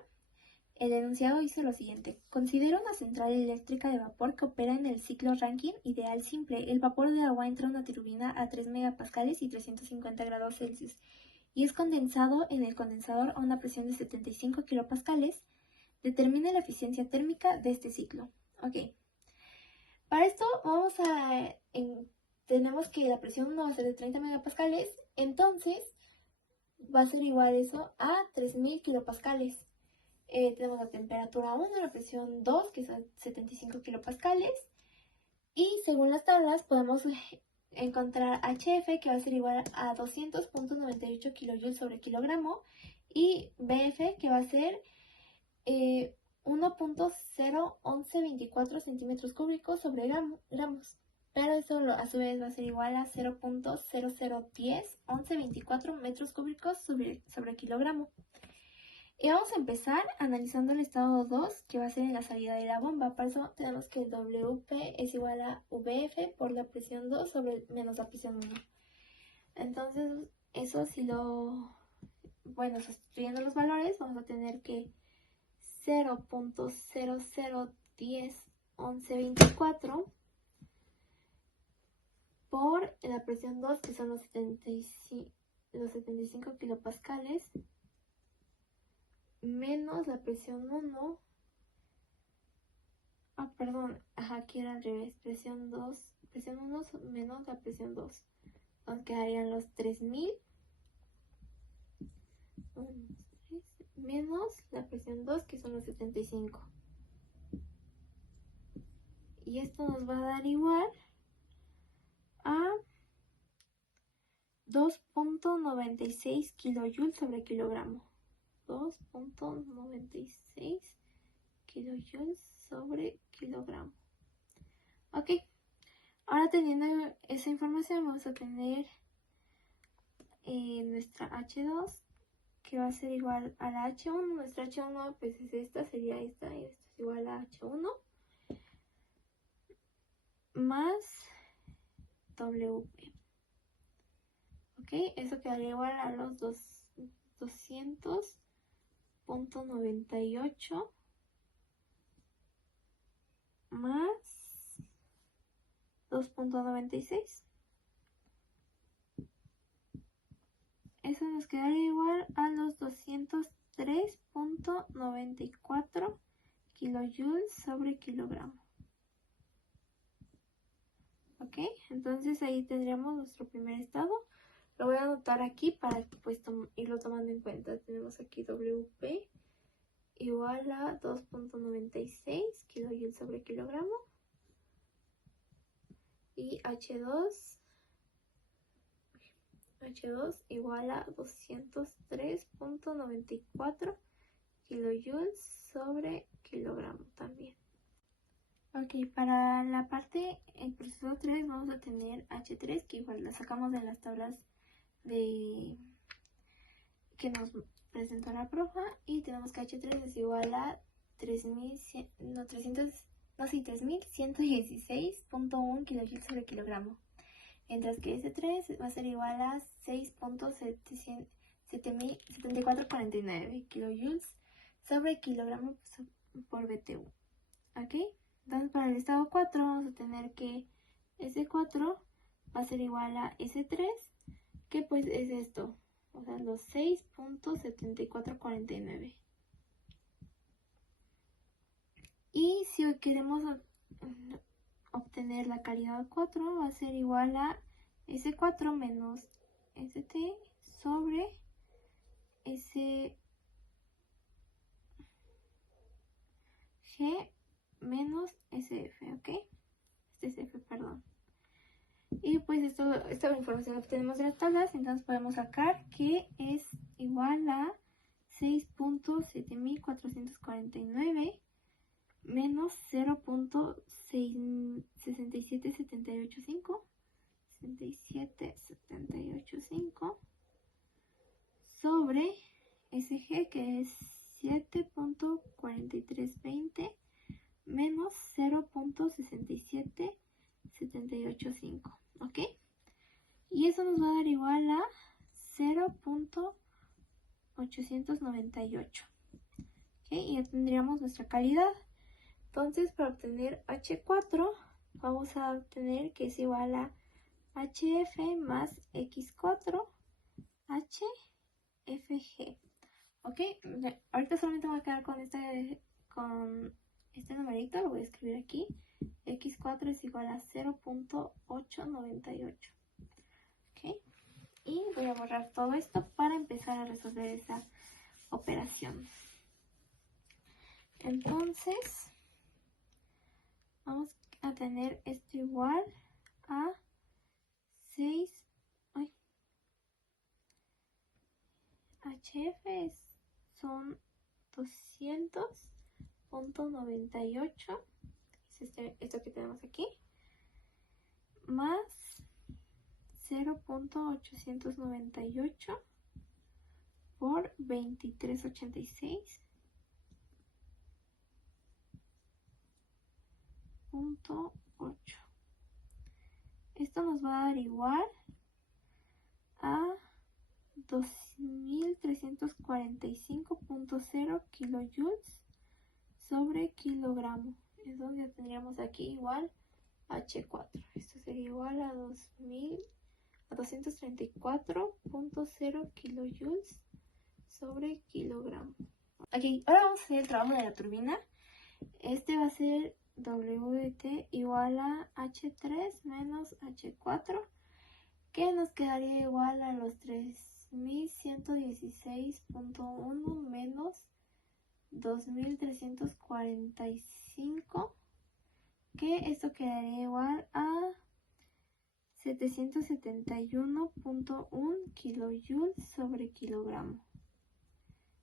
El enunciado dice lo siguiente: considera una central eléctrica de vapor que opera en el ciclo Rankine ideal simple. El vapor de agua entra a una turbina a 3 megapascales y 350 grados Celsius y es condensado en el condensador a una presión de 75 kilopascales. Determina la eficiencia térmica de este ciclo. Ok, para esto tenemos que la presión no va a ser de 30 megapascales, entonces va a ser igual eso a 3000 kilopascales. Tenemos la temperatura 1, la presión 2, que son 75 kilopascales. Y según las tablas podemos encontrar HF, que va a ser igual a 200.98 kilojoules sobre kilogramo. Y BF, que va a ser 1.01124 centímetros cúbicos sobre gramos. Pero eso a su vez va a ser igual a 0.00101124 metros cúbicos sobre kilogramo. Y vamos a empezar analizando el estado 2, que va a ser en la salida de la bomba. Para eso tenemos que el WP es igual a VF por la presión 2 sobre menos la presión 1. Entonces, eso sustituyendo los valores, vamos a tener que 0.00101124 por la presión 2, que son los 75 kilopascales, menos la presión 1, aquí era al revés, presión 1 menos la presión 2, nos quedarían los 3000, menos la presión 2, que son los 75, y esto nos va a dar igual a 2.96 kilojoules sobre kilogramo. 2.96 kilojoules sobre kilogramo. Ok, ahora teniendo esa información vamos a tener nuestra H2, que va a ser igual a la H1. Nuestra H1 pues es esta, sería esta, y esto es igual a H1 más WP. Ok, eso quedaría igual a los 200.98 más 2.96. Eso nos quedaría igual a los 203.94 kilojoules sobre kilogramo. Ok, entonces ahí tendríamos nuestro primer estado. Lo voy a anotar aquí para pues irlo tomando en cuenta. Tenemos aquí WP igual a 2.96 kilojoules sobre kilogramo. Y H2 igual a 203.94 kilojoules sobre kilogramo también. Ok, para la parte, el proceso 3 vamos a tener H3, que igual la sacamos de las tablas que nos presentó la profa, y tenemos que H3 es igual a 3.116.1 kilojoules sobre kilogramo, mientras que S3 va a ser igual a 6.7449 kilojoules sobre kilogramo por BTU. ¿Ok? Entonces para el estado 4 vamos a tener que S4 va a ser igual a S3, que pues es esto, o sea, los 6.7449. Y si queremos obtener la calidad 4, va a ser igual a S4 menos ST sobre SG menos SF, ¿ok? SF, perdón. Y pues esta información la obtenemos de las tablas, entonces podemos sacar que es igual a 6.7449 menos 0.67785 sobre SG, que es 7.4320 menos 0.67785, ¿ok? Y eso nos va a dar igual a 0.898, ¿ok? Y ya tendríamos nuestra calidad. Entonces, para obtener H4, vamos a obtener que es igual a HF más X4 HFG, ¿ok? Ahorita solamente me voy a quedar con este numerito, lo voy a escribir aquí. X4 es igual a 0.898, ¿ok? Y voy a borrar todo esto para empezar a resolver esa operación. Entonces, vamos a tener esto igual a 6, HF son 200.98, es esto que tenemos aquí, más 0.898 por 2386.8. Esto nos va a dar igual a 2345.0 kilojoules sobre kilogramo. Entonces ya tendríamos aquí igual H4. Esto sería igual a 234.0 kilojoules sobre kilogramo. Ok, ahora vamos a hacer el trabajo de la turbina. Este va a ser WT igual a H3 menos H4, que nos quedaría igual a los 3116.1 menos 2345, que esto quedaría igual a 771.1 kilojoules sobre kilogramo.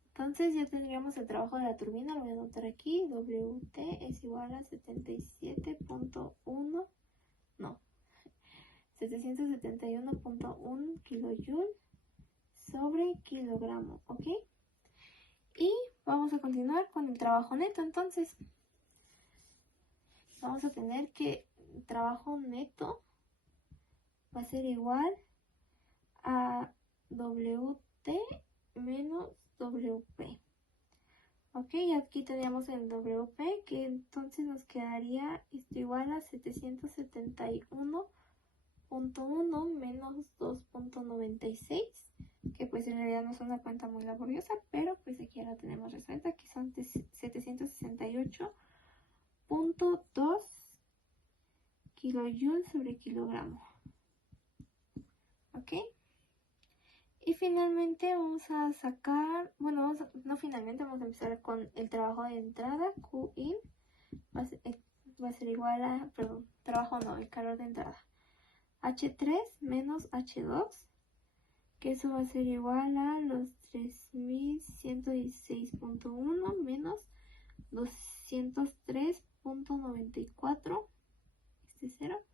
Entonces ya tendríamos el trabajo de la turbina, lo voy a anotar aquí. WT es igual a 771.1 kilojoules sobre kilogramo, ¿ok? Y vamos a continuar con el trabajo neto. Entonces vamos a tener que el trabajo neto va a ser igual a WT menos WP, Ok, aquí teníamos el WP, que entonces nos quedaría esto igual a 771.1 menos 2.96, que pues en realidad no es una cuenta muy laboriosa, pero pues aquí ya la tenemos resuelta, que son 768.2 kilojoules sobre kilogramo. Ok. Y finalmente vamos a sacar, bueno, vamos a empezar con el trabajo de entrada, Qin, va a ser igual a, perdón, el calor de entrada, H3 menos H2, que eso va a ser igual a los 3116.1 menos 203.94, este 0.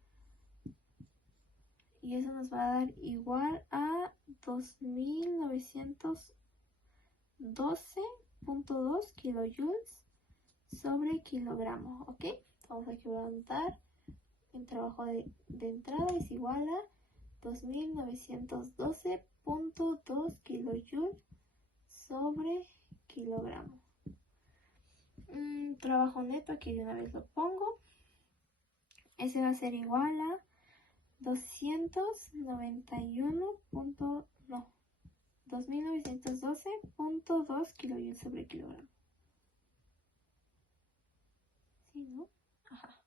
Y eso nos va a dar igual a 2912.2 kilojoules sobre kilogramo, ¿ok? Vamos aquí a anotar el trabajo de entrada es igual a 2912.2 kilojoules sobre kilogramo. Trabajo neto, aquí de una vez lo pongo. Ese va a ser igual a 2912.2 kilojoules sobre kilogramo. ¿Sí, no? Ajá.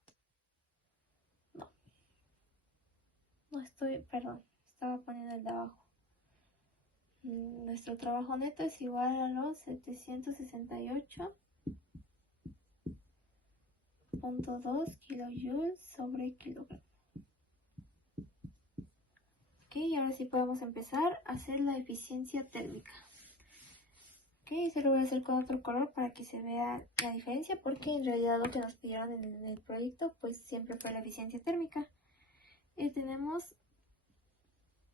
No estoy, perdón, estaba poniendo el de abajo. Nuestro trabajo neto es igual a los 768.2 kilojoules sobre kilogramo. Ok, y ahora sí podemos empezar a hacer la eficiencia térmica. Ok, eso lo voy a hacer con otro color para que se vea la diferencia, porque en realidad lo que nos pidieron en el proyecto pues siempre fue la eficiencia térmica. Tenemos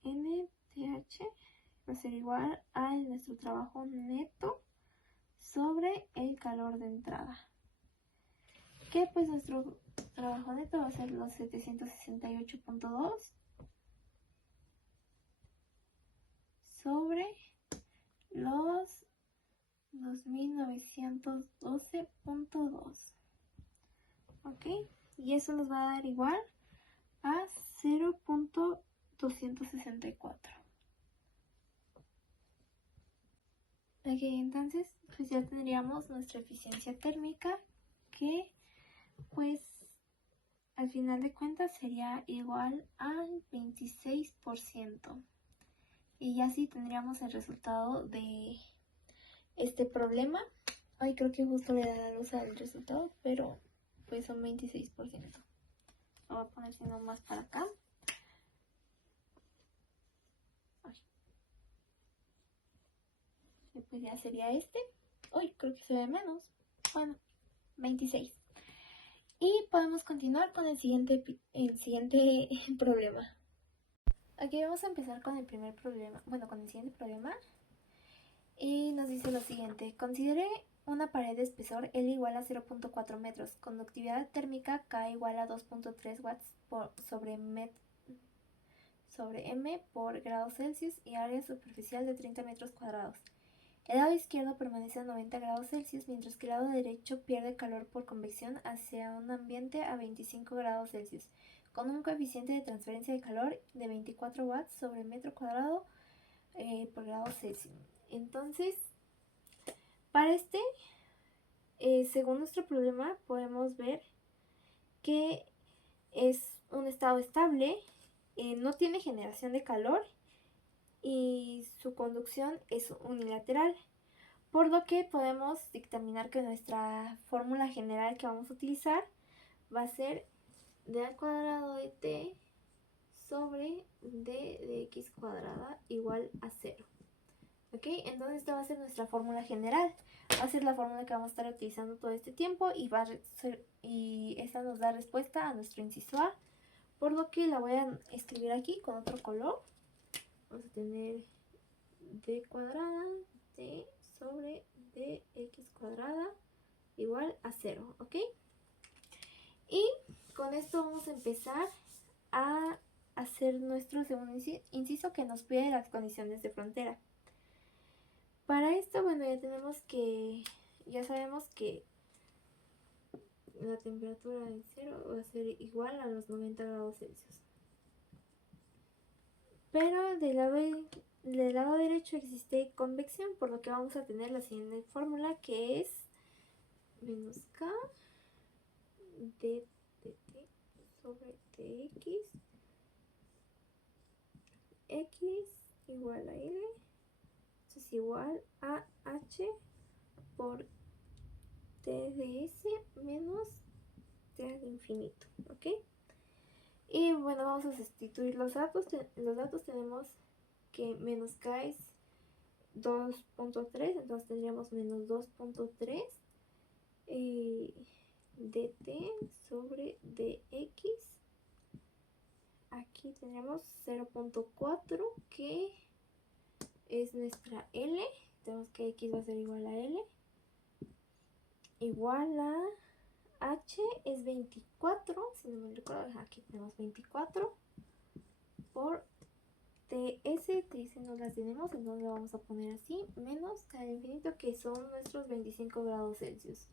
NTH va a ser igual a nuestro trabajo neto sobre el calor de entrada, que pues nuestro trabajo neto va a ser los 768.2 sobre los 2912.2. ok, y eso nos va a dar igual a 0.264. Ok, entonces pues ya tendríamos nuestra eficiencia térmica, que pues al final de cuentas sería igual al 26%. Y ya sí tendríamos el resultado de este problema. Ay, creo que justo le da la luz al resultado, pero pues son 26%. Lo voy a poner sino más para acá. Ay. Y pues ya sería este. Ay, creo que se ve menos. Bueno, 26. Y podemos continuar con el siguiente problema. Aquí vamos a empezar con el primer problema, bueno, con el siguiente problema. Y nos dice lo siguiente: considere una pared de espesor L igual a 0.4 metros, conductividad térmica K igual a 2.3 watts sobre M por grado Celsius y área superficial de 30 metros cuadrados. El lado izquierdo permanece a 90 grados Celsius, mientras que el lado derecho pierde calor por convección hacia un ambiente a 25 grados Celsius, con un coeficiente de transferencia de calor de 24 watts sobre metro cuadrado por grado Celsius. Entonces, para según nuestro problema, podemos ver que es un estado estable, no tiene generación de calor y su conducción es unilateral, por lo que podemos dictaminar que nuestra fórmula general que vamos a utilizar va a ser d al cuadrado de t sobre d de x cuadrada igual a 0. ¿Ok? Entonces esta va a ser nuestra fórmula general. Va a ser la fórmula que vamos a estar utilizando todo este tiempo y esta nos da respuesta a nuestro inciso A. Por lo que la voy a escribir aquí con otro color. Vamos a tener d cuadrada t sobre dx cuadrada igual a 0. ¿Ok? Y con esto vamos a empezar a hacer nuestro segundo inciso que nos pide las condiciones de frontera. Para esto, bueno, ya tenemos que ya sabemos que la temperatura en cero va a ser igual a los 90 grados Celsius. Pero del lado derecho existe convección, por lo que vamos a tener la siguiente fórmula, que es menos K de dt sobre dx, x igual a L, esto es igual a H por T de S menos T al infinito, ¿ok? Y bueno, vamos a sustituir los datos. Los datos tenemos que menos K es 2.3, entonces tendríamos menos 2.3 dt sobre dx. Aquí tendríamos 0.4, que es nuestra L. Tenemos que x va a ser igual a L. Igual a H es 24, si no me recuerdo, aquí tenemos 24 por TS, TS no las tenemos, entonces lo vamos a poner así, menos K al infinito, que son nuestros 25 grados Celsius.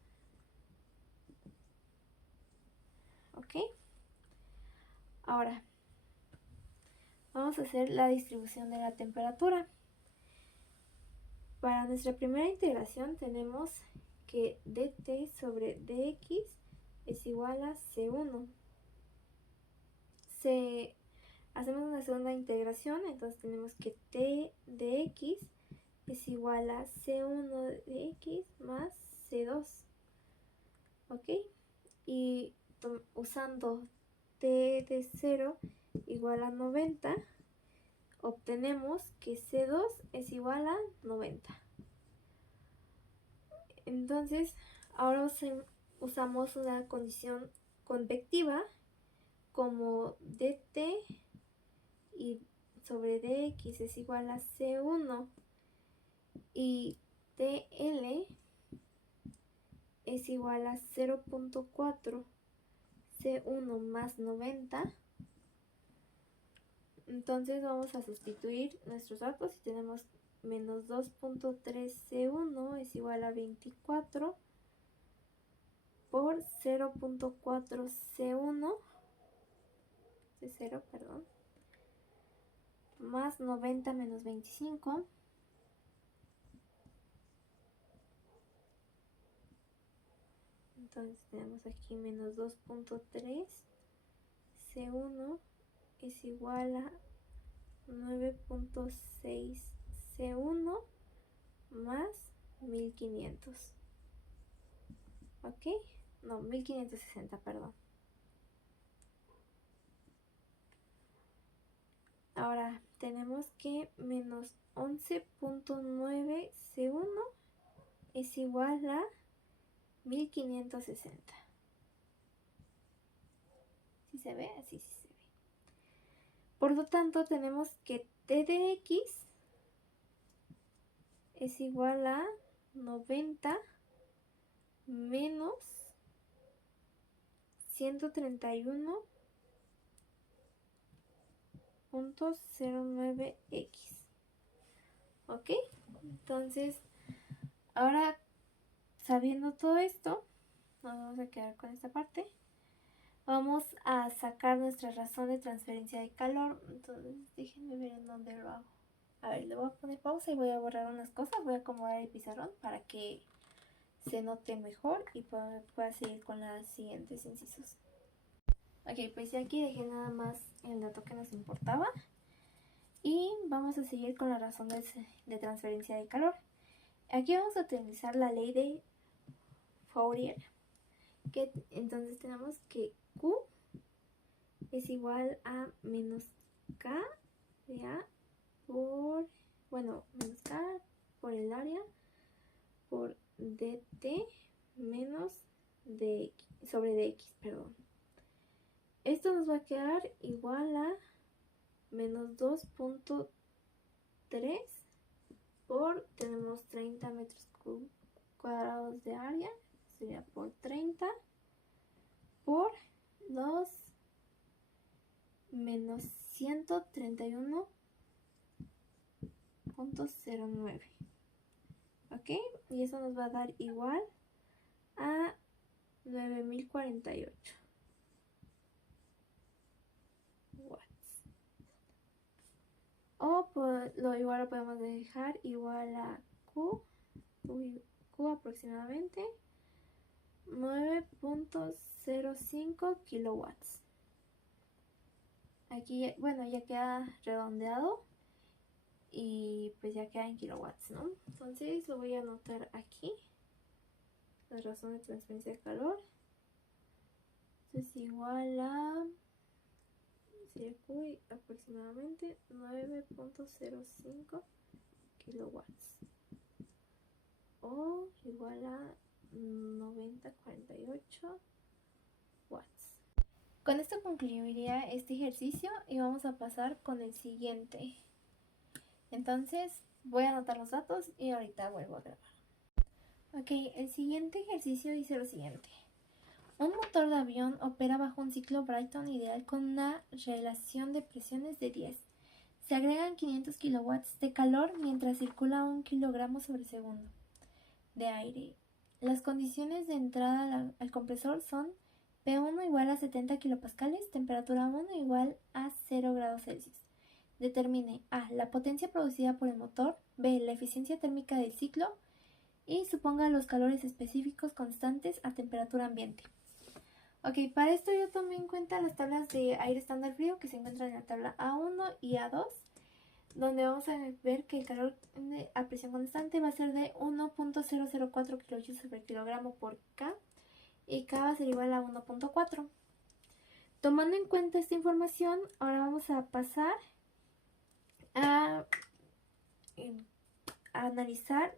¿Ok? Ahora, vamos a hacer la distribución de la temperatura. Para nuestra primera integración tenemos que dt sobre dx es igual a C1. Hacemos una segunda integración, entonces tenemos que t de x es igual a C1 de x más C2. ¿Ok? Y usando t de 0 igual a 90, obtenemos que C2 es igual a 90. Entonces, ahora usamos una condición convectiva como dt y sobre dx es igual a C1 y TL es igual a 0.4 C1 más 90. Entonces vamos a sustituir nuestros datos y tenemos menos 2.3 C1 es igual a 24 por 0.4 C1 de 0, perdón, más 90 menos 25. Entonces tenemos aquí menos 2.3 C1 es igual a 9.6 C1 más 1500. ¿Ok? No, 1560, perdón. Ahora tenemos que menos 11.9 C1 es igual a 1560. ¿Sí se ve? Así sí se ve. Por lo tanto, tenemos que t de x es igual a 90 menos 131.09x. ¿Ok? Entonces, ahora sabiendo todo esto, nos vamos a quedar con esta parte. Vamos a sacar nuestra razón de transferencia de calor. Entonces, déjenme ver en dónde lo hago. A ver, le voy a poner pausa y voy a borrar unas cosas. Voy a acomodar el pizarrón para que se note mejor y pueda seguir con los siguientes incisos. Ok, pues ya aquí dejé nada más el dato que nos importaba. Y vamos a seguir con la razón de transferencia de calor. Aquí vamos a utilizar la ley de Fourier. Que entonces tenemos que Q es igual a menos K de A por, bueno, menos K por el área por dt menos dx, sobre dx, perdón. Esto nos va a quedar igual a menos 2.3 por, tenemos 30 metros cuadrados de área, sería por 30 por los menos 131.09. ¿ok? Y eso nos va a dar igual a 9048 watts. O pues, lo igual lo podemos dejar igual a Q aproximadamente 9.05 kilowatts. Aquí, bueno, ya queda redondeado y pues ya queda en kilowatts, ¿no? Entonces lo voy a anotar aquí. La razón de transferencia de calor es igual a aproximadamente 9.05 kilowatts o igual a 9048 watts. Con esto concluiría este ejercicio y vamos a pasar con el siguiente. Entonces voy a anotar los datos y ahorita vuelvo a grabar. Ok, el siguiente ejercicio dice lo siguiente. Un motor de avión opera bajo un ciclo Brayton ideal con una relación de presiones de 10. Se agregan 500 kilowatts de calor mientras circula 1 kilogramo sobre segundo de aire. Las condiciones de entrada al compresor son P1 igual a 70 kilopascales, temperatura 1 igual a 0 grados Celsius. Determine A. La potencia producida por el motor, B. La eficiencia térmica del ciclo y suponga los calores específicos constantes a temperatura ambiente. Ok, para esto yo tomé en cuenta las tablas de aire estándar frío que se encuentran en la tabla A1 y A2, donde vamos a ver que el calor a presión constante va a ser de 1.004 kJ sobre kilogramo por K y K va a ser igual a 1.4. Tomando en cuenta esta información, ahora vamos a pasar a analizar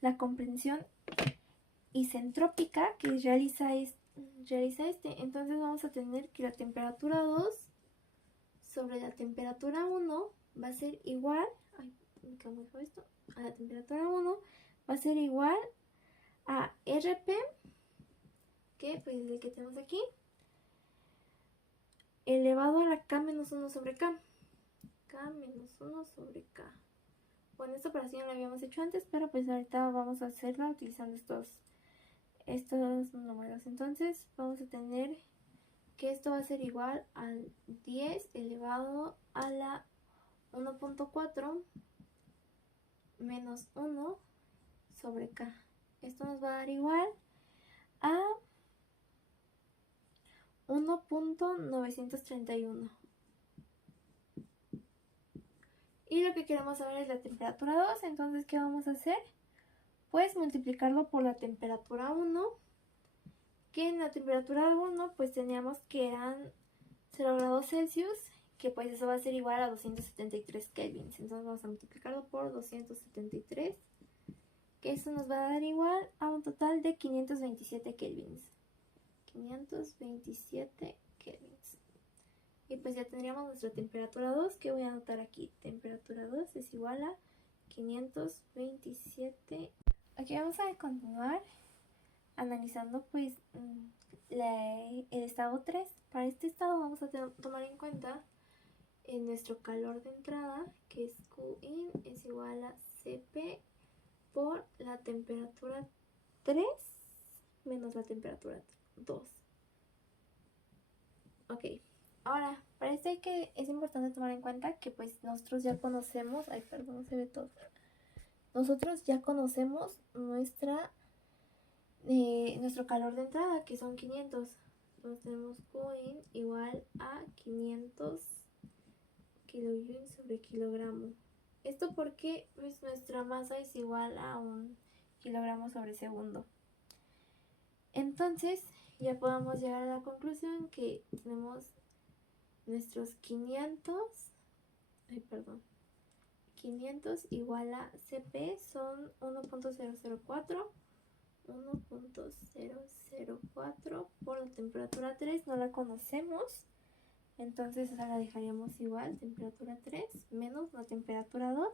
la comprensión isentrópica que realiza este. Entonces vamos a tener que la temperatura 2 sobre la temperatura 1 va a ser igual a la temperatura 1 va a ser igual a RP, que pues el que tenemos aquí, elevado a la K menos 1 sobre K. K menos 1 sobre K. Bueno, esta operación la habíamos hecho antes, pero pues ahorita vamos a hacerla utilizando estos números. Entonces vamos a tener que esto va a ser igual al 10 elevado a la 1.4 menos 1 sobre K. Esto nos va a dar igual a 1.931. Y lo que queremos saber es la temperatura 2. Entonces, ¿qué vamos a hacer? Pues multiplicarlo por la temperatura 1, que en la temperatura 1 pues teníamos que eran 0 grados Celsius, que pues eso va a ser igual a 273 kelvins. Entonces vamos a multiplicarlo por 273, que eso nos va a dar igual a un total de 527 kelvins. 527 kelvins. Y pues ya tendríamos nuestra temperatura 2, que voy a anotar aquí. Temperatura 2 es igual a 527. Aquí vamos a continuar analizando pues el estado 3. Para este estado vamos a tomar en cuenta nuestro calor de entrada, que es Qin es igual a Cp por la temperatura 3 menos la temperatura 2. Ok, ahora para esto es importante tomar en cuenta que pues nosotros ya conocemos, no se ve todo. Nosotros ya conocemos nuestro calor de entrada, que son 500. Entonces tenemos Qin igual a 500 kilojoules sobre kilogramo. Esto porque pues nuestra masa es igual a 1 kilogramo sobre segundo. Entonces ya podemos llegar a la conclusión que tenemos nuestros 500 igual a Cp son 1.004 por la temperatura 3, no la conocemos, entonces esa la dejaríamos igual, temperatura 3 menos la temperatura 2,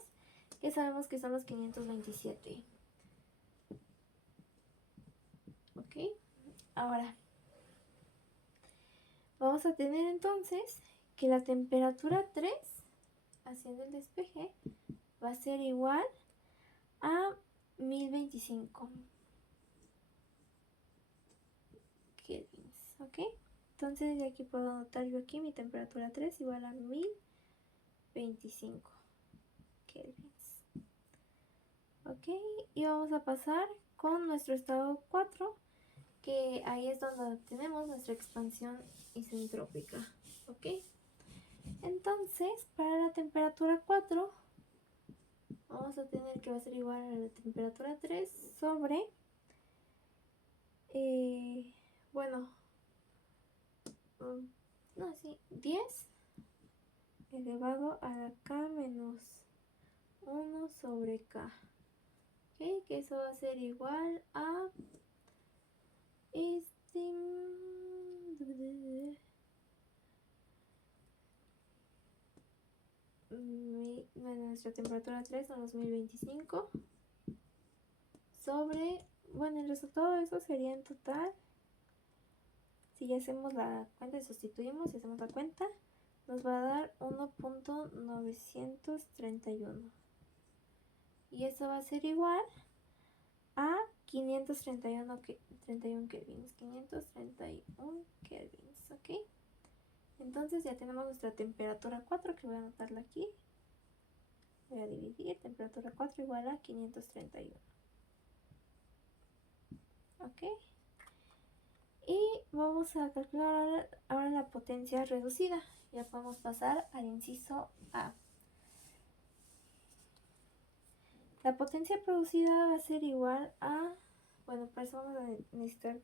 que sabemos que son los 527. Ok, ahora vamos a tener entonces que la temperatura 3, haciendo el despeje, va a ser igual a 1025 kelvins, ¿ok? Entonces de aquí puedo anotar yo aquí mi temperatura 3 igual a 1025 kelvins, ¿ok? Y vamos a pasar con nuestro estado 4, que ahí es donde tenemos nuestra expansión isentrópica, ¿ok? Entonces, para la temperatura 4, vamos a tener que va a ser igual a la temperatura 3 sobre, bueno, no, sí, 10 elevado a la k menos 1 sobre k, ¿ok? Que eso va a ser igual a nuestra temperatura 3 son los 1025 sobre, bueno, el resultado de eso sería en total, si ya hacemos la cuenta y sustituimos y hacemos la cuenta, nos va a dar 1.931 y eso va a ser igual a 531 kelvins, 531 kelvins, ¿ok? Entonces ya tenemos nuestra temperatura 4, que voy a anotarla aquí. Voy a dividir temperatura 4 igual a 531, ¿ok? Y vamos a calcular ahora la potencia reducida. Ya podemos pasar al inciso A. La potencia producida va a ser igual a, bueno, para eso vamos a necesitar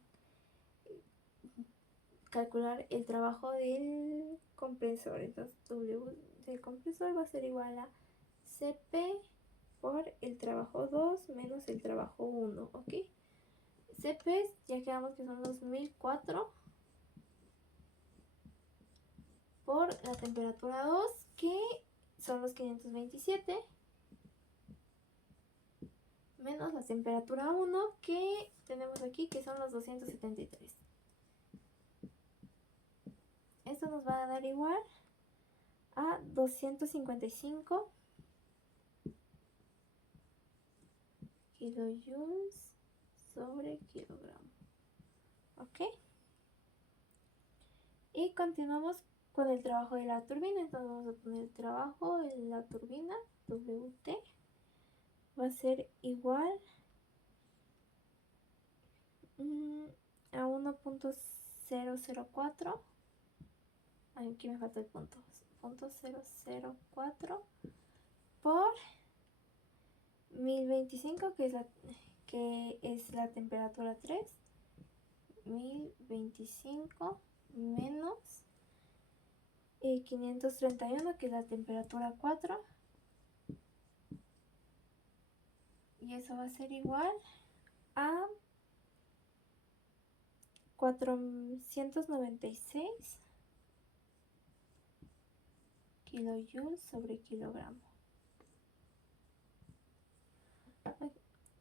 calcular el trabajo del compresor. Entonces W del compresor va a ser igual a Cp por el trabajo 2 menos el trabajo 1, ¿ok? Cp ya quedamos que son los 1004 por la temperatura 2, que son los 527, menos la temperatura 1 que tenemos aquí, que son los 273. Esto nos va a dar igual a 255 kilojoules sobre kilogramo, ¿ok? Y continuamos con el trabajo de la turbina. Entonces vamos a poner el trabajo de la turbina, WT, va a ser igual a 1.004, aquí me falta el punto, 0.004 por 1025, que es la temperatura 3, 1025 menos 531, que es la temperatura 4, y eso va a ser igual a 496 kilojoules sobre kilogramo.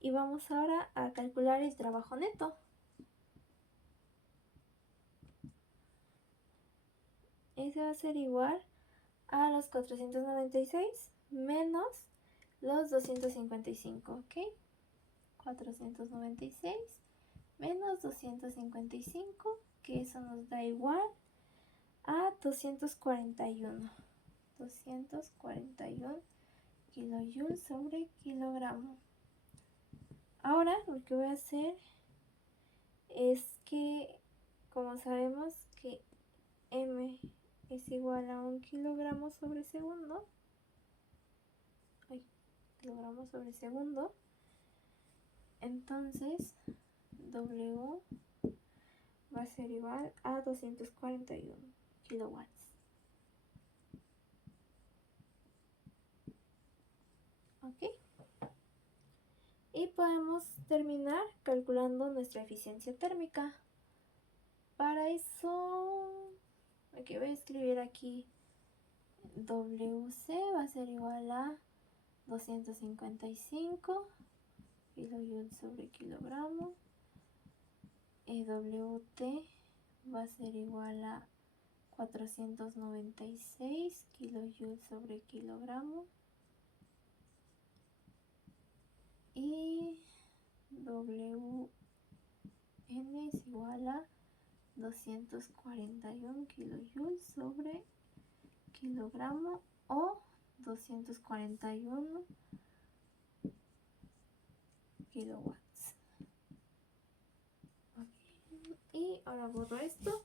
Y vamos ahora a calcular el trabajo neto. Ese va a ser igual a los 496 menos los 255, ¿ok? 496 menos 255, que eso nos da igual a 241 kilojoules sobre kilogramo. Ahora lo que voy a hacer es que, como sabemos que M es igual a 1 kilogramo sobre segundo, entonces W va a ser igual a 241 kilowatts. ¿Ok? Y podemos terminar calculando nuestra eficiencia térmica. Para eso, aquí voy a escribir aquí WC va a ser igual a 255 kilojoules sobre kilogramo. Y WT va a ser igual a 496 kilojoules sobre kilogramo. y WN es igual a 241 kilojoules sobre kilogramo o 241 kilowatts. Okay. Y ahora borro esto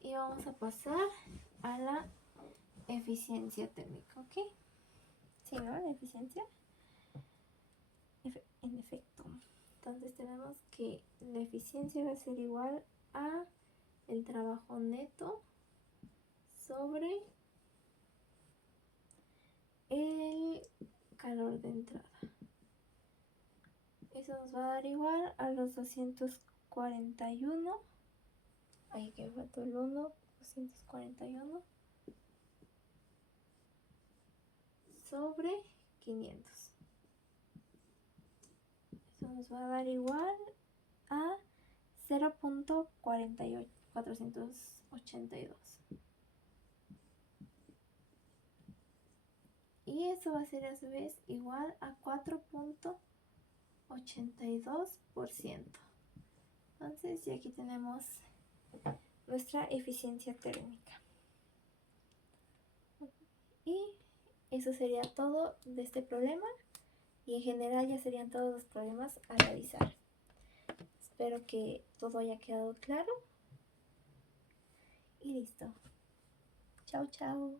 y vamos a pasar a la eficiencia térmica, ¿ok? Sí, ¿no? La eficiencia. En efecto. Entonces tenemos que la eficiencia va a ser igual a el trabajo neto sobre el calor de entrada. Eso nos va a dar igual a los 241. Ahí que faltó el 1, 241 sobre 500. Eso nos va a dar igual a 0.482. Y eso va a ser a su vez igual a 4.82%. Entonces, ya aquí tenemos nuestra eficiencia térmica. Y eso sería todo de este problema. Y en general ya serían todos los problemas a realizar. Espero que todo haya quedado claro. Y listo. Chao, chao.